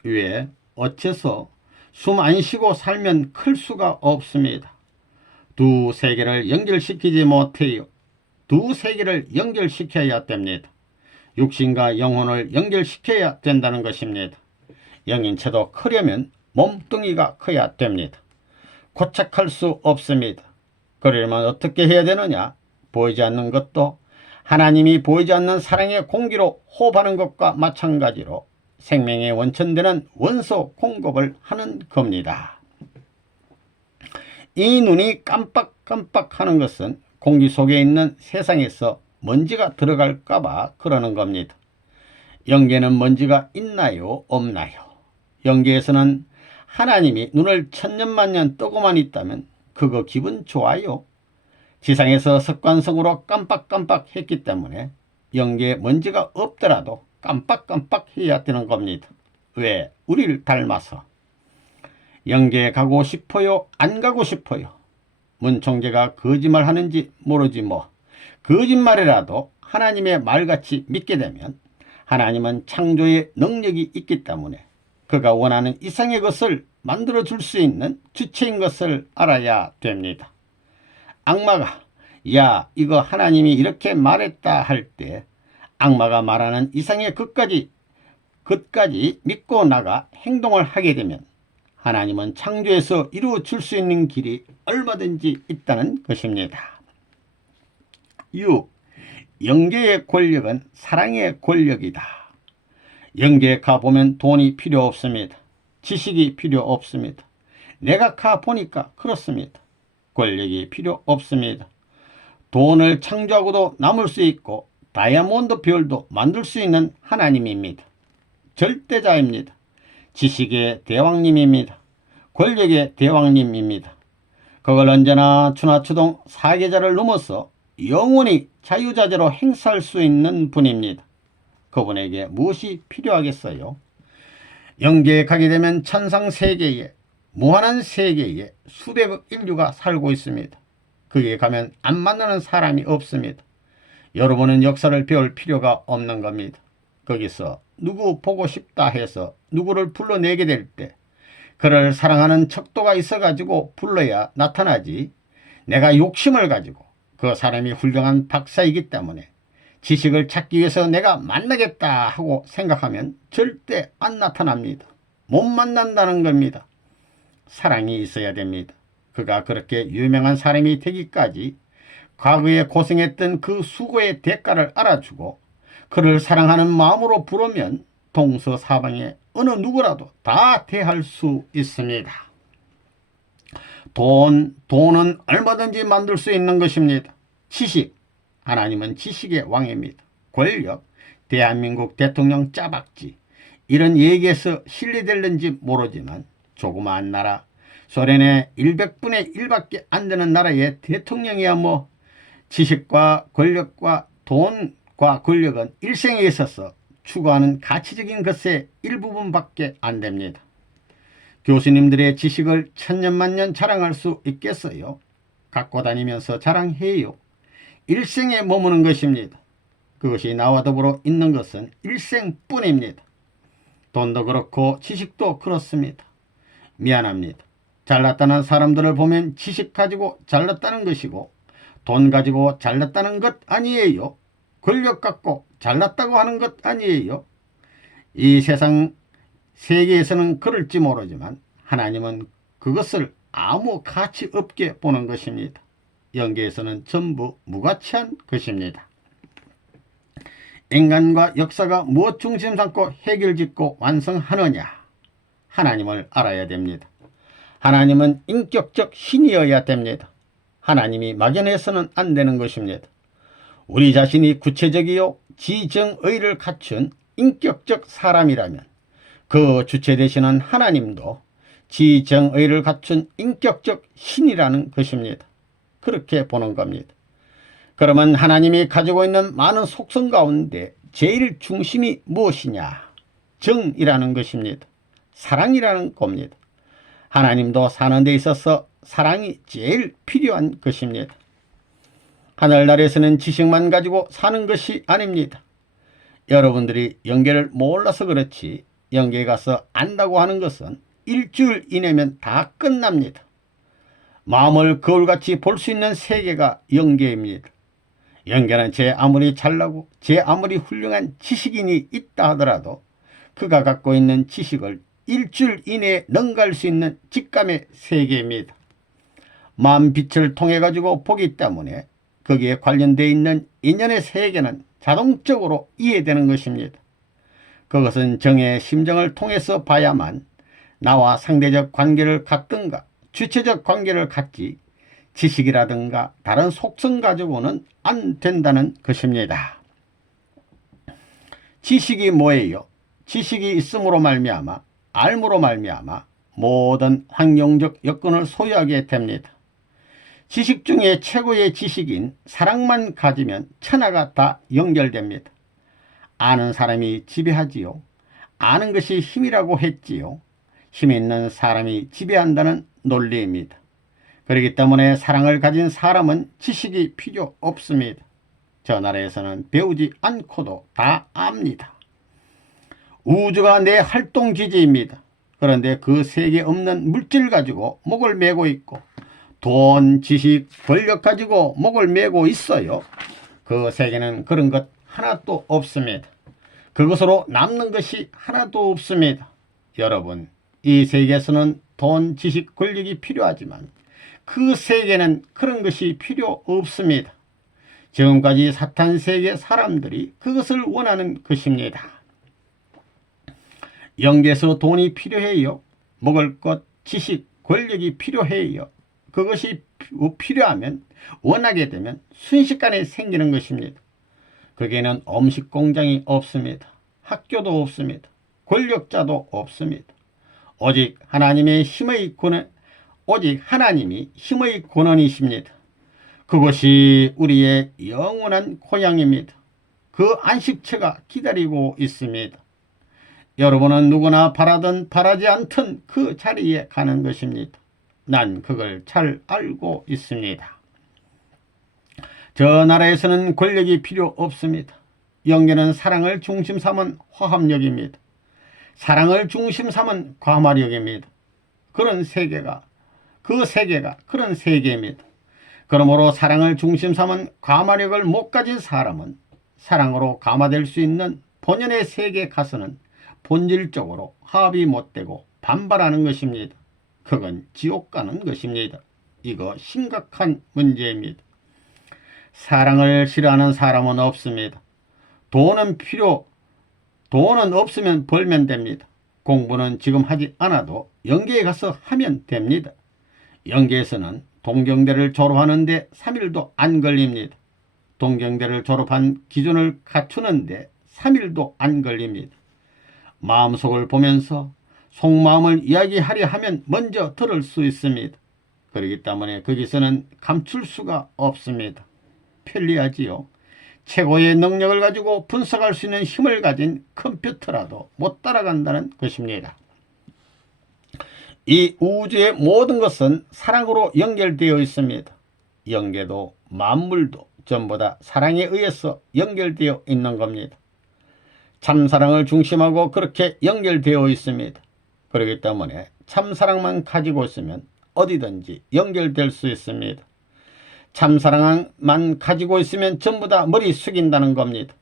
왜? 어째서 숨 안 쉬고 살면 클 수가 없습니다. 두 세계를 연결시키지 못해요. 두 세계를 연결시켜야 됩니다. 육신과 영혼을 연결시켜야 된다는 것입니다. 영인체도 크려면 몸뚱이가 커야 됩니다. 고착할 수 없습니다. 그러려면 어떻게 해야 되느냐? 보이지 않는 것도 하나님이 보이지 않는 사랑의 공기로 호흡하는 것과 마찬가지로 생명의 원천되는 원소 공급을 하는 겁니다. 이 눈이 깜빡깜빡 하는 것은 공기 속에 있는 세상에서 먼지가 들어갈까봐 그러는 겁니다. 영계는 먼지가 있나요? 없나요? 영계에서는 하나님이 눈을 천년만년 뜨고만 있다면 그거 기분 좋아요? 지상에서 습관성으로 깜빡깜빡 했기 때문에 영계에 먼지가 없더라도 깜빡깜빡 해야 되는 겁니다. 왜? 우리를 닮아서. 영계에 가고 싶어요? 안 가고 싶어요? 문총재가 거짓말 하는지 모르지 뭐. 거짓말이라도 하나님의 말같이 믿게 되면 하나님은 창조의 능력이 있기 때문에 그가 원하는 이상의 것을 만들어줄 수 있는 주체인 것을 알아야 됩니다. 악마가 야 이거 하나님이 이렇게 말했다 할 때 악마가 말하는 이상의 것까지 믿고 나가 행동을 하게 되면 하나님은 창조해서 이루어 줄 수 있는 길이 얼마든지 있다는 것입니다. 6. 영계의 권력은 사랑의 권력이다. 영계에 가보면 돈이 필요 없습니다. 지식이 필요 없습니다. 내가 가보니까 그렇습니다. 권력이 필요 없습니다. 돈을 창조하고도 남을 수 있고 다이아몬드 별도 만들 수 있는 하나님입니다. 절대자입니다. 지식의 대왕님입니다. 권력의 대왕님입니다. 그걸 언제나 추나추동 사계자를 넘어서 영원히 자유자재로 행사할 수 있는 분입니다. 그분에게 무엇이 필요하겠어요? 영계에 가게 되면 천상 세계에, 무한한 세계에 수백억 인류가 살고 있습니다. 거기에 가면 안 만나는 사람이 없습니다. 여러분은 역사를 배울 필요가 없는 겁니다. 거기서 누구 보고 싶다 해서 누구를 불러내게 될 때 그를 사랑하는 척도가 있어가지고 불러야 나타나지, 내가 욕심을 가지고 그 사람이 훌륭한 박사이기 때문에 지식을 찾기 위해서 내가 만나겠다 하고 생각하면 절대 안 나타납니다. 못 만난다는 겁니다. 사랑이 있어야 됩니다. 그가 그렇게 유명한 사람이 되기까지 과거에 고생했던 그 수고의 대가를 알아주고 그를 사랑하는 마음으로 부르면 동서사방에 어느 누구라도 다 대할 수 있습니다. 돈은 얼마든지 만들 수 있는 것입니다. 지식, 하나님은 지식의 왕입니다. 권력, 대한민국 대통령 짜박지, 이런 얘기에서 신뢰될는지 모르지만 조그마한 나라, 소련의 100분의 1밖에 안 되는 나라의 대통령이야 뭐, 지식과 권력과 돈과 권력은 일생에 있어서 추구하는 가치적인 것의 일부분밖에 안 됩니다. 교수님들의 지식을 천년만년 자랑할 수 있겠어요? 갖고 다니면서 자랑해요. 일생에 머무는 것입니다. 그것이 나와 더불어 있는 것은 일생뿐입니다. 돈도 그렇고 지식도 그렇습니다. 미안합니다. 잘났다는 사람들을 보면 지식 가지고 잘났다는 것이고 돈 가지고 잘났다는 것 아니에요. 권력 갖고 잘났다고 하는 것 아니에요. 이 세상 세계에서는 그럴지 모르지만 하나님은 그것을 아무 가치 없게 보는 것입니다. 영계에서는 전부 무가치한 것입니다. 인간과 역사가 무엇 중심 삼고 해결짓고 완성하느냐? 하나님을 알아야 됩니다. 하나님은 인격적 신이어야 됩니다. 하나님이 막연해서는 안 되는 것입니다. 우리 자신이 구체적이요 지정의를 갖춘 인격적 사람이라면 그 주체 되시는 하나님도 지정의를 갖춘 인격적 신이라는 것입니다. 그렇게 보는 겁니다. 그러면 하나님이 가지고 있는 많은 속성 가운데 제일 중심이 무엇이냐? 정이라는 것입니다. 사랑이라는 겁니다. 하나님도 사는 데 있어서 사랑이 제일 필요한 것입니다. 하늘나라에서는 지식만 가지고 사는 것이 아닙니다. 여러분들이 영계를 몰라서 그렇지 영계에 가서 안다고 하는 것은 일주일 이내면 다 끝납니다. 마음을 거울같이 볼 수 있는 세계가 영계입니다. 영계는 제 아무리 잘나고 제 아무리 훌륭한 지식인이 있다 하더라도 그가 갖고 있는 지식을 일주일 이내에 능가할 수 있는 직감의 세계입니다. 마음 빛을 통해 가지고 보기 때문에 거기에 관련되어 있는 인연의 세계는 자동적으로 이해되는 것입니다. 그것은 정의 심정을 통해서 봐야만 나와 상대적 관계를 갖든가 주체적 관계를 갖지 지식이라든가 다른 속성 가지고는 안 된다는 것입니다. 지식이 뭐예요? 지식이 있음으로 말미암아 알므로 말미암아 모든 환경적 여건을 소유하게 됩니다. 지식 중에 최고의 지식인 사랑만 가지면 천하가 다 연결됩니다. 아는 사람이 지배하지요. 아는 것이 힘이라고 했지요. 힘 있는 사람이 지배한다는 논리입니다. 그렇기 때문에 사랑을 가진 사람은 지식이 필요 없습니다. 저 나라에서는 배우지 않고도 다 압니다. 우주가 내 활동 기지입니다. 그런데 그 세계 없는 물질 가지고 목을 메고 있고 돈, 지식, 권력 가지고 목을 메고 있어요. 그 세계는 그런 것 하나도 없습니다. 그것으로 남는 것이 하나도 없습니다. 여러분, 이 세계에서는 돈, 지식, 권력이 필요하지만 그 세계는 그런 것이 필요 없습니다. 지금까지 사탄 세계 사람들이 그것을 원하는 것입니다. 영계에서 돈이 필요해요. 먹을 것, 지식, 권력이 필요해요. 그것이 필요하면 원하게 되면 순식간에 생기는 것입니다. 거기에는 음식 공장이 없습니다. 학교도 없습니다. 권력자도 없습니다. 오직 하나님이 힘의 근원이십니다. 그것이 우리의 영원한 고향입니다. 그 안식처가 기다리고 있습니다. 여러분은 누구나 바라든 바라지 않든 그 자리에 가는 것입니다. 난 그걸 잘 알고 있습니다. 저 나라에서는 권력이 필요 없습니다. 영계는 사랑을 중심 삼은 화합력입니다. 사랑을 중심 삼은 과마력입니다. 그 세계가 그런 세계입니다. 그러므로 사랑을 중심 삼은 과마력을 못 가진 사람은 사랑으로 감화될 수 있는 본연의 세계에 가서는 본질적으로 합이 못되고 반발하는 것입니다. 그건 지옥 가는 것입니다. 이거 심각한 문제입니다. 사랑을 싫어하는 사람은 없습니다. 돈은 없으면 벌면 됩니다. 공부는 지금 하지 않아도 영계에 가서 하면 됩니다. 영계에서는 동경대를 졸업하는데 3일도 안 걸립니다. 동경대를 졸업한 기준을 갖추는데 3일도 안 걸립니다. 마음속을 보면서 속마음을 이야기하려 하면 먼저 들을 수 있습니다. 그렇기 때문에 거기서는 감출 수가 없습니다. 편리하지요. 최고의 능력을 가지고 분석할 수 있는 힘을 가진 컴퓨터라도 못 따라간다는 것입니다. 이 우주의 모든 것은 사랑으로 연결되어 있습니다. 영계도 만물도 전부 다 사랑에 의해서 연결되어 있는 겁니다. 참사랑을 중심하고 그렇게 연결되어 있습니다. 그렇기 때문에 참사랑만 가지고 있으면 어디든지 연결될 수 있습니다. 참사랑만 가지고 있으면 전부 다 머리 숙인다는 겁니다.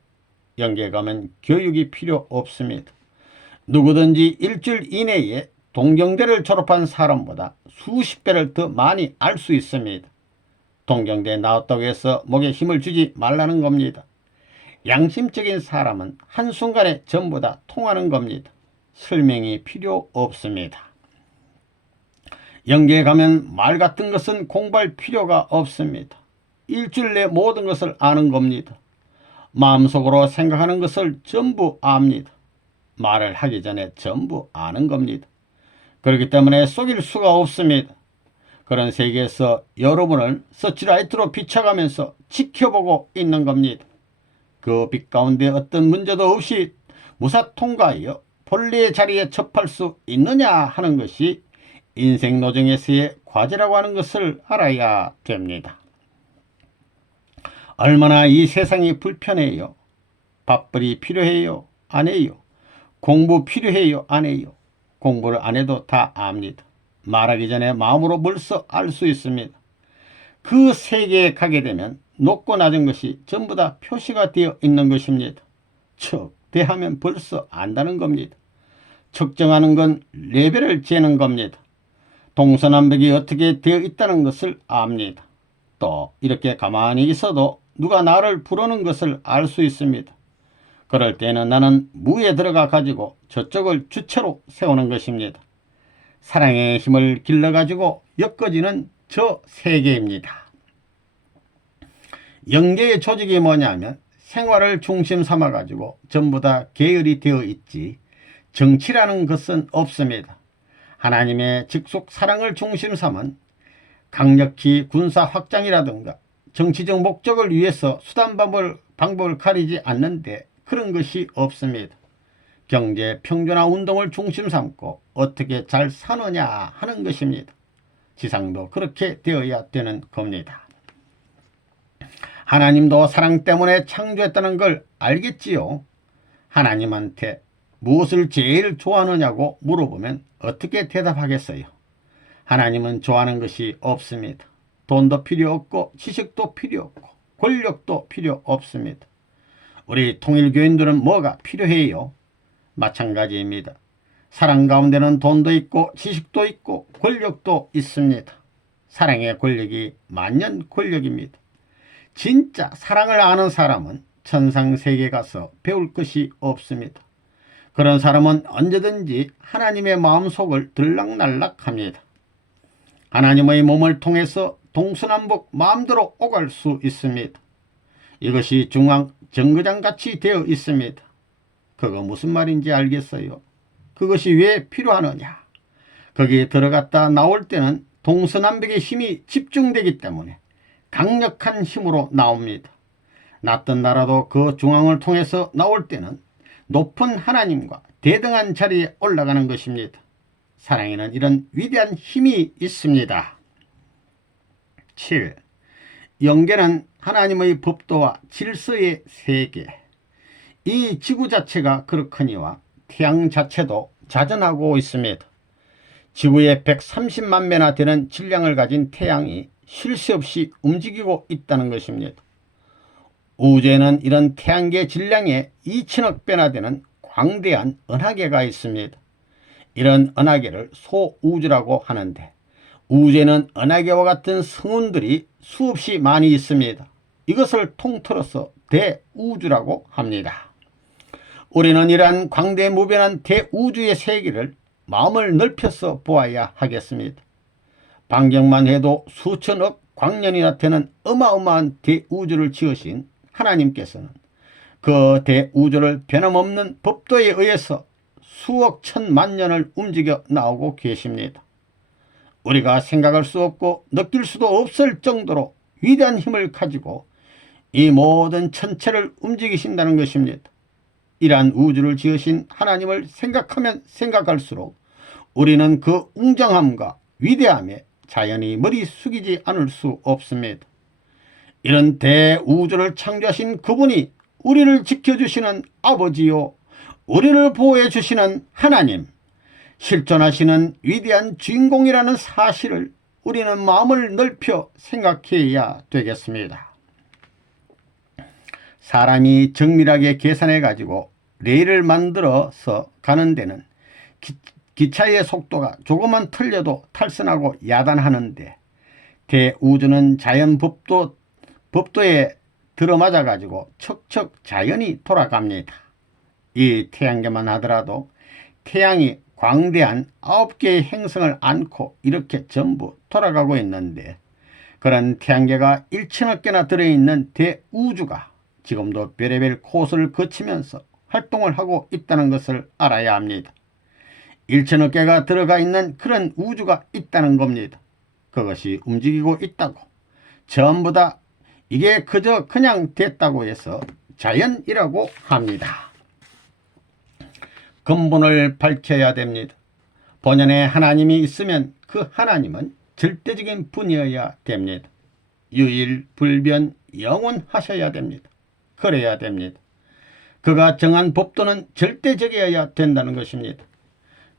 영계에 가면 교육이 필요 없습니다. 누구든지 일주일 이내에 동경대를 졸업한 사람보다 수십 배를 더 많이 알 수 있습니다. 동경대에 나왔다고 해서 목에 힘을 주지 말라는 겁니다. 양심적인 사람은 한순간에 전부 다 통하는 겁니다. 설명이 필요 없습니다. 영계에 가면 말 같은 것은 공부할 필요가 없습니다. 일주일 내 모든 것을 아는 겁니다. 마음속으로 생각하는 것을 전부 압니다. 말을 하기 전에 전부 아는 겁니다. 그렇기 때문에 속일 수가 없습니다. 그런 세계에서 여러분을 서치라이트로 비춰가면서 지켜보고 있는 겁니다. 그 빛 가운데 어떤 문제도 없이 무사 통과하여 본래의 자리에 접할 수 있느냐 하는 것이 인생 노정에서의 과제라고 하는 것을 알아야 됩니다. 얼마나 이 세상이 불편해요. 밥벌이 필요해요? 안 해요? 공부 필요해요? 안 해요? 공부를 안 해도 다 압니다. 말하기 전에 마음으로 벌써 알 수 있습니다. 그 세계에 가게 되면 높고 낮은 것이 전부 다 표시가 되어 있는 것입니다. 대하면 벌써 안다는 겁니다. 측정하는 건 레벨을 재는 겁니다. 동서남북이 어떻게 되어 있다는 것을 압니다. 또 이렇게 가만히 있어도 누가 나를 부르는 것을 알 수 있습니다. 그럴 때는 나는 무에 들어가 가지고 저쪽을 주체로 세우는 것입니다. 사랑의 힘을 길러 가지고 엮어지는 저 세계입니다. 영계의 조직이 뭐냐면 생활을 중심 삼아 가지고 전부 다 계열이 되어 있지 정치라는 것은 없습니다. 하나님의 직속 사랑을 중심 삼은 강력히 군사 확장이라든가 정치적 목적을 위해서 수단 방법을 가리지 않는데 그런 것이 없습니다. 경제 평준화 운동을 중심 삼고 어떻게 잘 사느냐 하는 것입니다. 지상도 그렇게 되어야 되는 겁니다. 하나님도 사랑 때문에 창조했다는 걸 알겠지요. 하나님한테 무엇을 제일 좋아하느냐고 물어보면 어떻게 대답하겠어요? 하나님은 좋아하는 것이 없습니다. 돈도 필요 없고 지식도 필요 없고 권력도 필요 없습니다. 우리 통일교인들은 뭐가 필요해요? 마찬가지입니다. 사랑 가운데는 돈도 있고 지식도 있고 권력도 있습니다. 사랑의 권력이 만년 권력입니다. 진짜 사랑을 아는 사람은 천상세계 가서 배울 것이 없습니다. 그런 사람은 언제든지 하나님의 마음속을 들락날락합니다. 하나님의 몸을 통해서 동서남북 마음대로 오갈 수 있습니다. 이것이 중앙 정거장같이 되어 있습니다. 그거 무슨 말인지 알겠어요? 그것이 왜 필요하느냐? 거기에 들어갔다 나올 때는 동서남북의 힘이 집중되기 때문에 강력한 힘으로 나옵니다. 낫던 나라도 그 중앙을 통해서 나올 때는 높은 하나님과 대등한 자리에 올라가는 것입니다. 사랑에는 이런 위대한 힘이 있습니다. 7. 영계는 하나님의 법도와 질서의 세계. 이 지구 자체가 그렇거니와 태양 자체도 자전하고 있습니다. 지구의 130만 배나 되는 질량을 가진 태양이 쉴 새 없이 움직이고 있다는 것입니다. 우주에는 이런 태양계 질량의 2천억 배나 되는 광대한 은하계가 있습니다. 이런 은하계를 소우주라고 하는데 우주에는 은하계와 같은 성운들이 수없이 많이 있습니다. 이것을 통틀어서 대우주라고 합니다. 우리는 이러한 광대무변한 대우주의 세계를 마음을 넓혀서 보아야 하겠습니다. 반경만 해도 수천억 광년이나 되는 어마어마한 대우주를 지으신 하나님께서는 그 대우주를 변함없는 법도에 의해서 수억 천만 년을 움직여 나오고 계십니다. 우리가 생각할 수 없고 느낄 수도 없을 정도로 위대한 힘을 가지고 이 모든 천체를 움직이신다는 것입니다. 이러한 우주를 지으신 하나님을 생각하면 생각할수록 우리는 그 웅장함과 위대함에 자연히 머리 숙이지 않을 수 없습니다. 이런 대우주를 창조하신 그분이 우리를 지켜주시는 아버지요, 우리를 보호해 주시는 하나님, 실존하시는 위대한 주인공이라는 사실을 우리는 마음을 넓혀 생각해야 되겠습니다. 사람이 정밀하게 계산해 가지고 레일을 만들어서 가는 데는 기차의 속도가 조금만 틀려도 탈선하고 야단하는데 대우주는 자연 법도에 들어맞아 가지고 척척 자연히 돌아갑니다. 이 태양계만 하더라도 태양이 광대한 9개의 행성을 안고 이렇게 전부 돌아가고 있는데 그런 태양계가 1천억 개나 들어있는 대우주가 지금도 별의별 코스를 거치면서 활동을 하고 있다는 것을 알아야 합니다. 1천억 개가 들어가 있는 그런 우주가 있다는 겁니다. 그것이 움직이고 있다고 전부 다 이게 그저 그냥 됐다고 해서 자연이라고 합니다. 근본을 밝혀야 됩니다. 본연에 하나님이 있으면 그 하나님은 절대적인 분이어야 됩니다. 유일, 불변, 영원하셔야 됩니다. 그래야 됩니다. 그가 정한 법도는 절대적이어야 된다는 것입니다.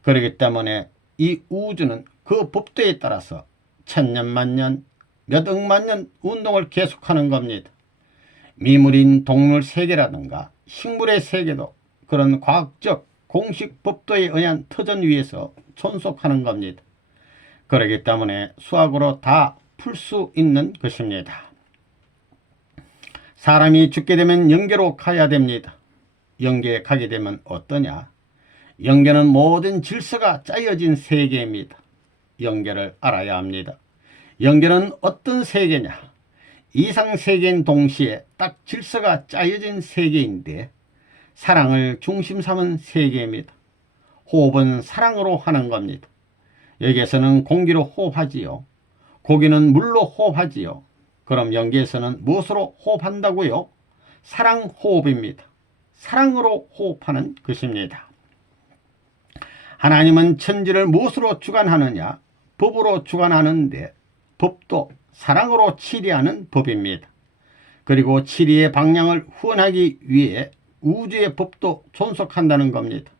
그렇기 때문에 이 우주는 그 법도에 따라서 천년 만년 몇 억만 년 운동을 계속하는 겁니다. 미물인 동물 세계라든가 식물의 세계도 그런 과학적 공식 법도에 의한 터전 위에서 존속하는 겁니다. 그렇기 때문에 수학으로 다 풀 수 있는 것입니다. 사람이 죽게 되면 영계로 가야 됩니다. 영계에 가게 되면 어떠냐? 영계는 모든 질서가 짜여진 세계입니다. 영계를 알아야 합니다. 영계는 어떤 세계냐? 이상세계인 동시에 딱 질서가 짜여진 세계인데 사랑을 중심 삼은 세계입니다. 호흡은 사랑으로 하는 겁니다. 여기에서는 공기로 호흡하지요. 고기는 물로 호흡하지요. 그럼 영계에서는 무엇으로 호흡한다고요? 사랑 호흡입니다. 사랑으로 호흡하는 것입니다. 하나님은 천지를 무엇으로 주관하느냐? 법으로 주관하는데 법도 사랑으로 치리하는 법입니다. 그리고 치리의 방향을 후원하기 위해 우주의 법도 존속한다는 겁니다.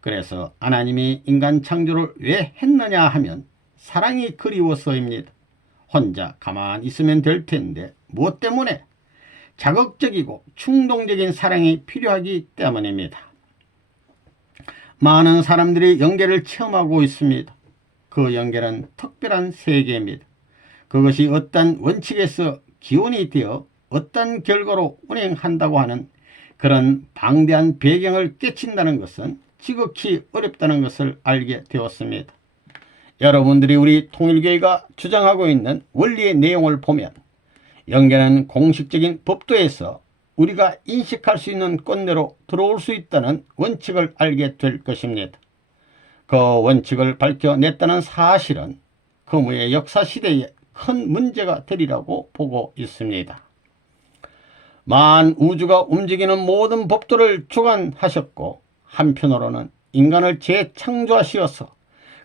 그래서 하나님이 인간 창조를 왜 했느냐 하면 사랑이 그리워서입니다. 혼자 가만히 있으면 될 텐데 무엇 때문에? 자극적이고 충동적인 사랑이 필요하기 때문입니다. 많은 사람들이 영계를 체험하고 있습니다. 그 영계는 특별한 세계입니다. 그것이 어떤 원칙에서 기원이 되어 어떤 결과로 운행한다고 하는 그런 방대한 배경을 깨친다는 것은 지극히 어렵다는 것을 알게 되었습니다. 여러분들이 우리 통일교회가 주장하고 있는 원리의 내용을 보면 영계는 공식적인 법도에서 우리가 인식할 수 있는 권내로 들어올 수 있다는 원칙을 알게 될 것입니다. 그 원칙을 밝혀냈다는 사실은 그무의 역사시대에 큰 문제가 되리라고 보고 있습니다. 만 우주가 움직이는 모든 법도를 주관하셨고 한편으로는 인간을 재창조하시어서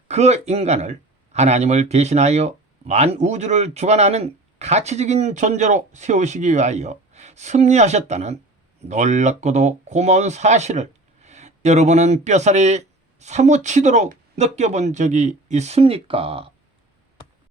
그 인간을 하나님을 대신하여 만 우주를 주관하는 가치적인 존재로 세우시기 위하여 섭리하셨다는 놀랍고도 고마운 사실을 여러분은 뼈살이 사무치도록 느껴본 적이 있습니까?